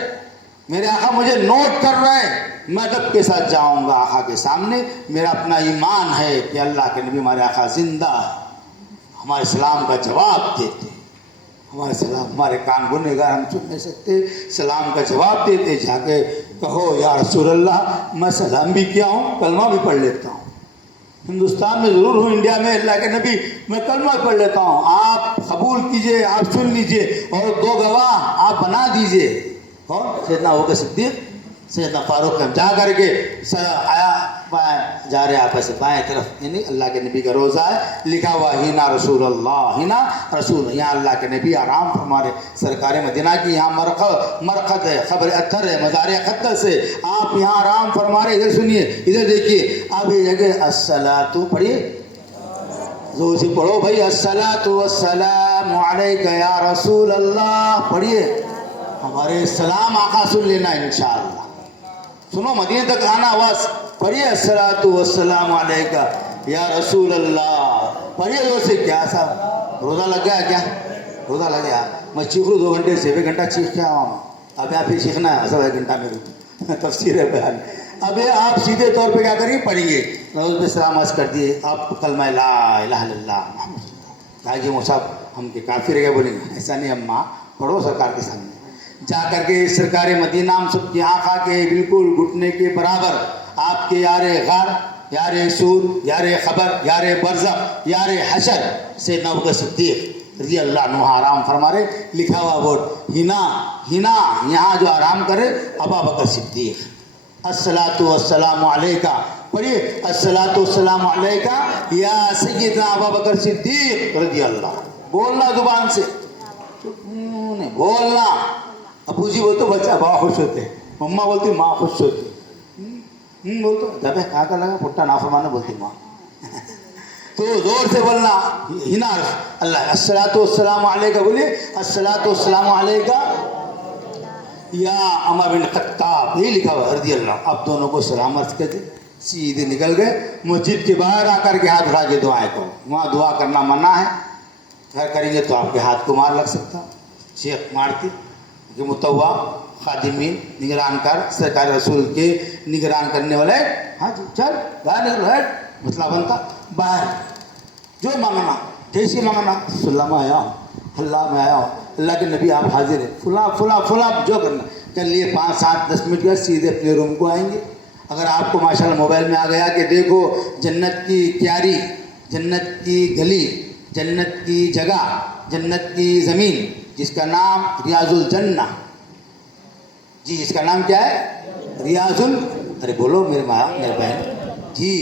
میرے آقا مجھے نوٹ کر رہے، میں ادب کے ساتھ جاؤں گا آقا کے سامنے، میرا اپنا ایمان ہے کہ اللہ کے نبی ہمارے آقا زندہ ہے، ہمارے سلام کا جواب دیتے، ہمارے سلام، ہمارے کان گنہگار ہم سن نہیں سکتے، سلام کا جواب دیتے، جا کے کہو یا رسول اللہ میں سلام بھی کیا ہوں، کلمہ بھی پڑھ لیتا ہوں، ہندوستان میں ضرور ہوں، انڈیا میں اللہ کے نبی میں کلمہ پڑھ لیتا ہوں، آپ قبول کیجئے، آپ سن لیجئے اور 2 گواہ آپ بنا دیجئے. اور سیدنا ابوبکر صدیق، سیدنا فاروق ہم جا کر کے آیا بائیں جا رہے آپس سے بائیں طرف، یعنی اللہ کے نبی کا روزہ ہے، لکھا ہوا ہینا رسول اللہ، ہینا رسول، یہاں اللہ کے نبی آرام فرما رہے. سرکار مدینہ کی یہاں مرقد ہے، خبر اتھر ہے، مزار اقدس ہے، آپ یہاں آرام فرما رہے. ادھر سنیے، ادھر دیکھیے. اب یہ جگہ الصلاۃ پڑھیے، زور سے پڑھو بھائی، الصلاۃ والسلام علیک یا رسول اللہ، پڑھیے. ہمارے سلام آقا سن لینا انشاءاللہ. سنو، مدینہ تک آنا آواز پڑھیے، الصلاۃ والسلام علیک یا رسول اللہ، پڑھیے زور سے. کیا صاحب روزہ لگ گیا کیا؟ روزہ لگ گیا. میں چیخ لوں 2 گھنٹے سے، 1 گھنٹہ چیخ کے آؤں. اب یہاں پھر سیکھنا ہے، 1 گھنٹہ میرے تفسیر ہے بیان. اب آپ سیدھے طور پہ کیا کریے، پڑھیں گے. روز پہ سلام عرض کر دیے آپ، کلمہ لا الہ الا اللہ محمد. حاجی صاحب ہم کے کافر ہے بولیں گے، ایسا نہیں اماں، پڑھو سرکار کے سامنے جا کر کے. سرکار مدینہ ہم سب کی آنکھا کے بالکل گھٹنے کے برابر، آپ کے یار غار، یار سور، یار خبر، یار برزخ، یار حشر سیدنا ابوبکر صدیق رضی اللہ عنہ آرام فرما رہے. لکھا ہوا بورڈ ہینا، ہینا یہاں جو آرام کرے ابوبکر صدیق. الصلاۃ والسلام علیکہ، پڑھیے، الصلاۃ والسلام علیکہ یا سیدنا ابوبکر صدیق رضی اللہ. بولنا زبان سے، نہیں بولنا. ابو جی بولتے بچہ بہت خوش ہوتے، مما بولتی ماں خوش ہوتی. بولتے جب کہاں کا لگا پٹا نافرمانا بولتی ماں. تو زور سے بولنا ہینا اللہ. الصلاۃ والسلام علیکہ، بولیے الصلاۃ والسلام علیکہ یا عمر بن خطاب، یہی لکھا ہوا رضی اللہ. اب دونوں کو سلام عرض کر دے، سیدھے نکل گئے. مسجد کے باہر آ کر کے ہاتھ اٹھا کے دعائیں کرو. وہاں دعا کرنا منع ہے، گھر کریں گے تو آپ کے ہاتھ کو مار لگ سکتا. شیخ مارتی کہ متوا خادمین نگران کر، سرکار رسول کے نگران کرنے والے. ہاں جی چل باہر نکلو، ہے مسئلہ بنتا. باہر جو مانگنا جیسے مانگنا، اللہ میں آیا ہوں، اللہ میں آیا ہوں، اللہ کے نبی آپ حاضر ہیں، فلاں فلاں فلاں جو کرنا کر لیے. 5 7 10 منٹ کے سیدھے اپنے روم کو آئیں گے. اگر آپ کو ماشاءاللہ موبائل میں آ گیا کہ دیکھو جنت کی کیاری، جنت کی گلی، جنت کی جگہ، جنت کی زمین جس کا نام ریاض الجنہ، جی اس کا نام کیا ہے؟ ریاض ارے بولو میرے ماں میرے بہن جی.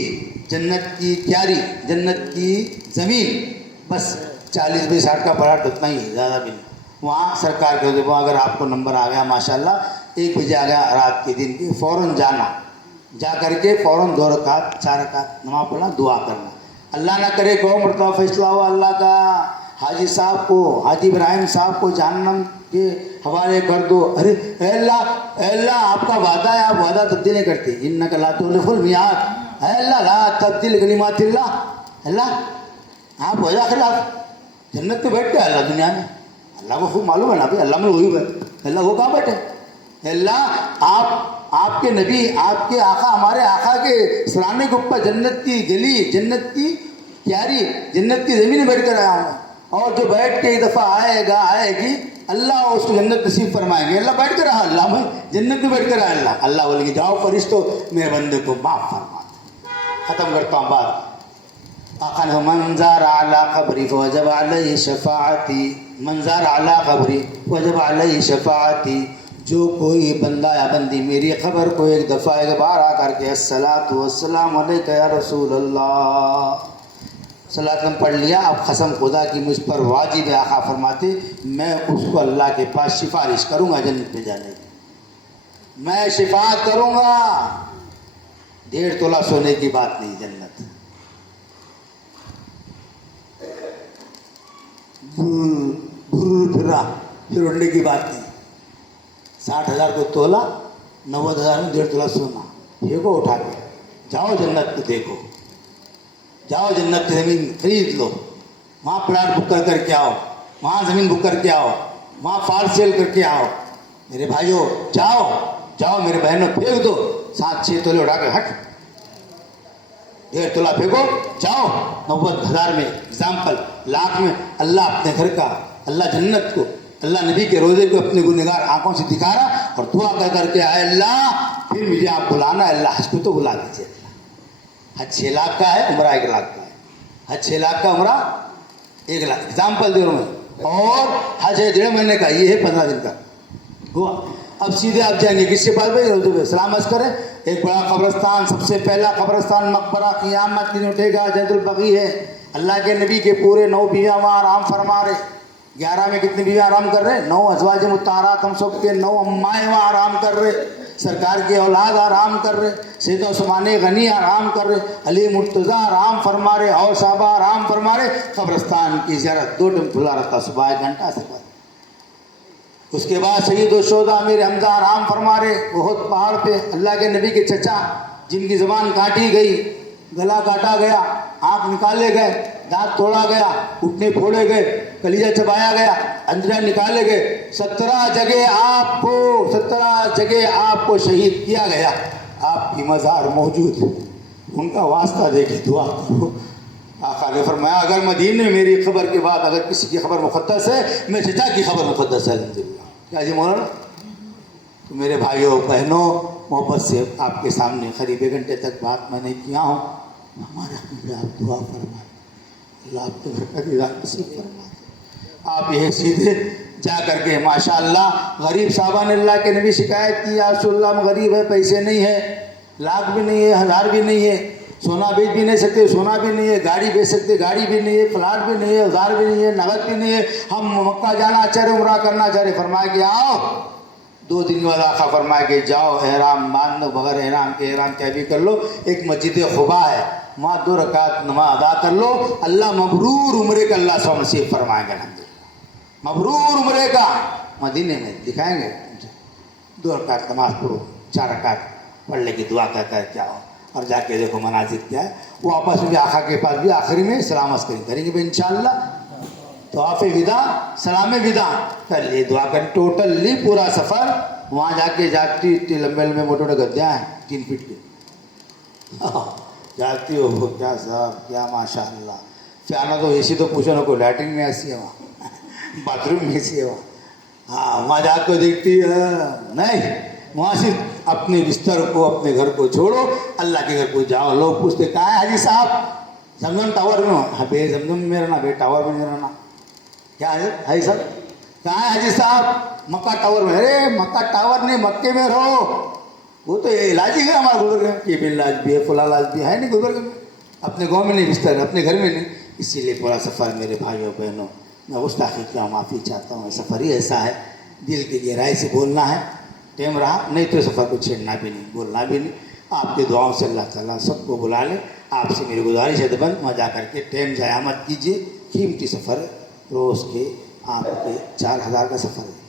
جنت کی کیاری، جنت کی زمین، بس 40 بائی 60 کا پلاٹ اتنا ہی ہے، زیادہ بھی نہیں. وہاں سرکار کے وہاں اگر آپ کو نمبر آ گیا ماشاءاللہ 1 بجے آ گیا رات کے دن کی، فوراً جانا، جا کر کے فوراً 2 رکعت 4 رکعت نماز پڑھنا، دعا کرنا. اللہ نہ کرے کو مرتبہ فیصلہ ہوا اللہ کا حاجی صاحب کو، حاجی ابراہیم صاحب کو جہنم کے حوالے کر دو. ارے اے اللہ آپ کا وعدہ ہے، آپ وعدہ تبدیل نہیں کرتے. انک لا تخلف المیعاد، اے اللہ لا تبدیل کلمات اللہ. اللہ آپ وجہ خلاف جنت میں بیٹھ گئے اللہ دنیا میں. اللہ کو خوب معلوم ہے نا بھائی، اللہ میں وہی بیٹھے، اللہ وہ کہاں بیٹھے. اللہ آپ کے نبی، آپ کے آقا، ہمارے آقا کے سرانے کے اوپر جنت کی گلی، جنت کی کیاری، جنت کی زمین میں بیٹھ کر آیا ہوں. اور جو بیٹھ کے ایک دفعہ آئے گی اللہ اس کو جنت نصیب فرمائیں گے. اللہ بیٹھ کر رہا، اللہ میں جنت میں بیٹھ کر رہا. اللہ بولیں گے جاؤ فرشتو میرے بندے کو معاف فرما. ختم کرتا ہوں بات. آقا نے منظر اعلی قبری فوجب علیہ شفاعتی، منظر اعلی قبری وجب علیہ شفاعتی. جو کوئی بندہ یا بندی میری قبر کو ایک دفعہ ایک بار آ کر کے الصلاۃ والسلام علیک یا رسول اللہ صلاۃ پڑھ لیا، اب قسم خدا کی مجھ پر واجب ہے، آقا فرماتے میں اس کو اللہ کے پاس سفارش کروں گا جنت میں جانے کی، میں شفاعت کروں گا. 1.5 تولہ سونے کی بات نہیں، جنت پھر اڑنے کی بات نہیں. 60,000 کو تولہ، 90,000 میں 1.5 تولہ سونا. پھینکو اٹھا کے، جاؤ جنت کو دیکھو، جاؤ جنت کی زمین خرید لو، وہاں پلاٹ بک کر کے آؤ، وہاں زمین بک کر کے آؤ، وہاں فار سیل کر کے آؤ. میرے بھائیوں جاؤ میرے بہنوں، پھینک دو 7-6 تولے اٹھا کے، ہٹ 1.5 تولہ پھینکو، جاؤ 90,000 میں، ایگزامپل لاکھ میں. اللہ اپنے گھر کا، اللہ جنت کو، اللہ نبی کے روزے کو اپنے گنہگار آنکھوں سے دکھا رہا اور دعا کر کے آئے اللہ پھر مجھے آپ بلانا، اللہ حج کو تو بلا دیجیے. حج 6 لاکھ کا ہے، عمرہ 1 لاکھ کا ہے. حج 6 لاکھ کا، عمرہ 1 لاکھ. اگزامپل دے رہا ہوں میں. اور حج ہے 1.5 مہینے کا، یہ ہے 15 دن کا ہوا. اب سیدھے آپ جائیں گے کس کے پاس بھائی؟ سلام عرض کریں. ایک بڑا قبرستان، سب سے پہلا قبرستان مقبرہ قیامت کی اٹھے گا، جنت البقیع ہے. اللہ کے نبی کے پورے 9 بیویاں وہاں آرام فرما رہے. 11 میں کتنی بیویاں آرام کر رہے؟ 9 ازواج مطہرات، ہم سب کے 9 امائیں وہاں آرام کر رہے. سرکار کے اولاد آرام کر رہے، سیدنا عثمان غنی آرام کر رہے، علی مرتضیٰ آرام فرما رہے، اور صحابہ آرام فرما رہے. قبرستان کی زیارت 2 ٹائم کھلا رہتا، صبح 1 گھنٹہ سے بعد. اس کے بعد سید الشہداء امیر حمزہ آرام فرما رہے احد پہاڑ پہ. اللہ کے نبی کے چچا جن کی زبان کاٹی گئی، گلا کاٹا گیا، آنکھ نکالے گئے، دانت توڑا گیا، گھٹنے پھوڑے گئے، کلیجہ چبایا گیا، اندرہ نکالے گئے، 17 جگہ آپ کو شہید کیا گیا. آپ کی مزار موجود ہے، ان کا واسطہ دے کے دعا کرو. آقا نے فرمایا اگر مدینے میں میری خبر کے بعد اگر کسی کی خبر مقدس ہے، میں چچا کی خبر مقدس ہے. الحمدللہ. کیا جی مولانا؟ تو میرے بھائیوں بہنوں، محبت سے آپ کے سامنے قریب 1 گھنٹے تک بات میں نے کیا ہوں. ہمارے حق آپ دعا فرمائیں، اللہ آپ کو برکت نصیب فرمائے. آپ یہ سیدھے جا کر کے ماشاءاللہ غریب صاحبہ نے اللہ کے نبی شکایت کی، یا رسول اللہ ہم غریب ہے، پیسے نہیں ہے، لاکھ بھی نہیں ہے، 1000 بھی نہیں ہے، سونا بیچ بھی نہیں سکتے، سونا بھی نہیں ہے، گاڑی بیچ سکتے، گاڑی بھی نہیں ہے، پلاٹ بھی نہیں ہے، اوزار بھی نہیں ہے، نقد بھی نہیں ہے، ہم مکہ جانا چاہ رہے، عمرہ کرنا چاہ رہے. فرمایا کہ آؤ. 2 دن کے بعد آقا فرمایا کہ جاؤ احرام باندھ لو، بغیر احرام کے احرام کیا بھی کر لو. ایک مسجد خبا ہے، وہاں 2 رکعت نماز ادا کر لو. اللہ مبرور عمرے کا اللہ سب نصیب فرمائیں گے. مبرور عمرے کا مدینے میں دکھائیں گے. 2 رکعت نماز پڑھو، 4 رکعت پڑھنے کی دعا کر جاؤ، اور جا کے دیکھو مناظر کیا ہے. وہ آپس میں بھی آقا کے پاس بھی آخری میں سلام کریں گے بھی انشاءاللہ. تو آپ ودا، سلام ودا کر لیے، دعا کر. ٹوٹلی پورا سفر وہاں جا کے جاتی لمبے لمبے موٹے موٹے گدیاں ہیں 3 فٹ کے، جاتی ہو کیا صاحب کیا ماشاء اللہ. پیانا تو اسی تو پوچھو نا، کوئی لیٹرین میں ایسی ہے وہاں، باتھ روم میں ایسی ہے وہاں. ہاں وہاں جا کے دیکھتی ہے نہیں، وہاں صرف اپنے بستر کو اپنے گھر کو چھوڑو، اللہ کے گھر کو جاؤ. لوگ پوچھتے کہاں ہے حاجی صاحب؟ زمزم ٹاور میں ہو. ہاں بے زمزم میں رہنا، بے ٹاور میں رہنا. کیا ہے حاجی صاحب؟ کہاں ہے حاجی صاحب؟ مکہ ٹاور میں. ارے مکہ ٹاور نہیں، مکے میں رہو. وہ تو علاج ہی ہے ہمارا گلبرگہ میں، یہ بھی علاج بھی ہے، فلاں علاج بھی ہے نہیں گلبرگہ میں. اپنے گاؤں میں نہیں بستر، اپنے گھر میں نہیں. اسی لیے پورا سفر میرے بھائیوں بہنوں میں گستاخی کیا، معافی چاہتا ہوں. سفر ہی ایسا ہے، دل کی گہرائی سے بولنا ہے. ٹائم رہا نہیں تو سفر کو چھیڑنا بھی نہیں، بولنا بھی نہیں. آپ کی دعاؤں سے اللہ تعالیٰ سب کو بلا لے. آپ سے میری گزارش ہے بند وہاں جا کر کے ٹائم ضائع مت کیجیے. قیمتی سفر ہے، روز کے آپ کے 4000 کا سفر ہے،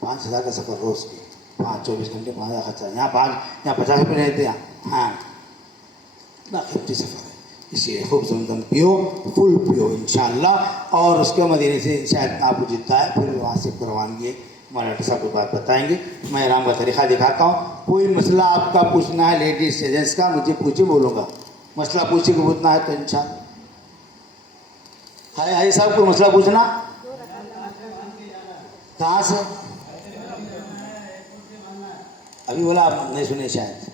5000 کا سفر روز کے، 24 گھنٹے 5000 خرچہ. یہاں 50 روپئے نہیں دیتے. ہاں اتنا قیمتی سفر ہے. اسی لیے خوب زمزم پیو، فل پیو انشاءاللہ. اور اس کے مدینے سے شاید آپ کو جتنا ہے پھر وہاں سے روانگی ہمارے ڈاکٹر صاحب کو بات بتائیں گے. میں احرام کا طریقہ دکھاتا ہوں. کوئی مسئلہ آپ کا پوچھنا ہے لیڈیز جینٹس کا، مجھے پوچھے، بولوں گا. مسئلہ پوچھے کہ پوچھنا ہے تو انشاءاللہ. ہے صاحب کوئی مسئلہ پوچھنا؟ کہاں سے؟ ابھی بولا آپ نہیں سنے شاید.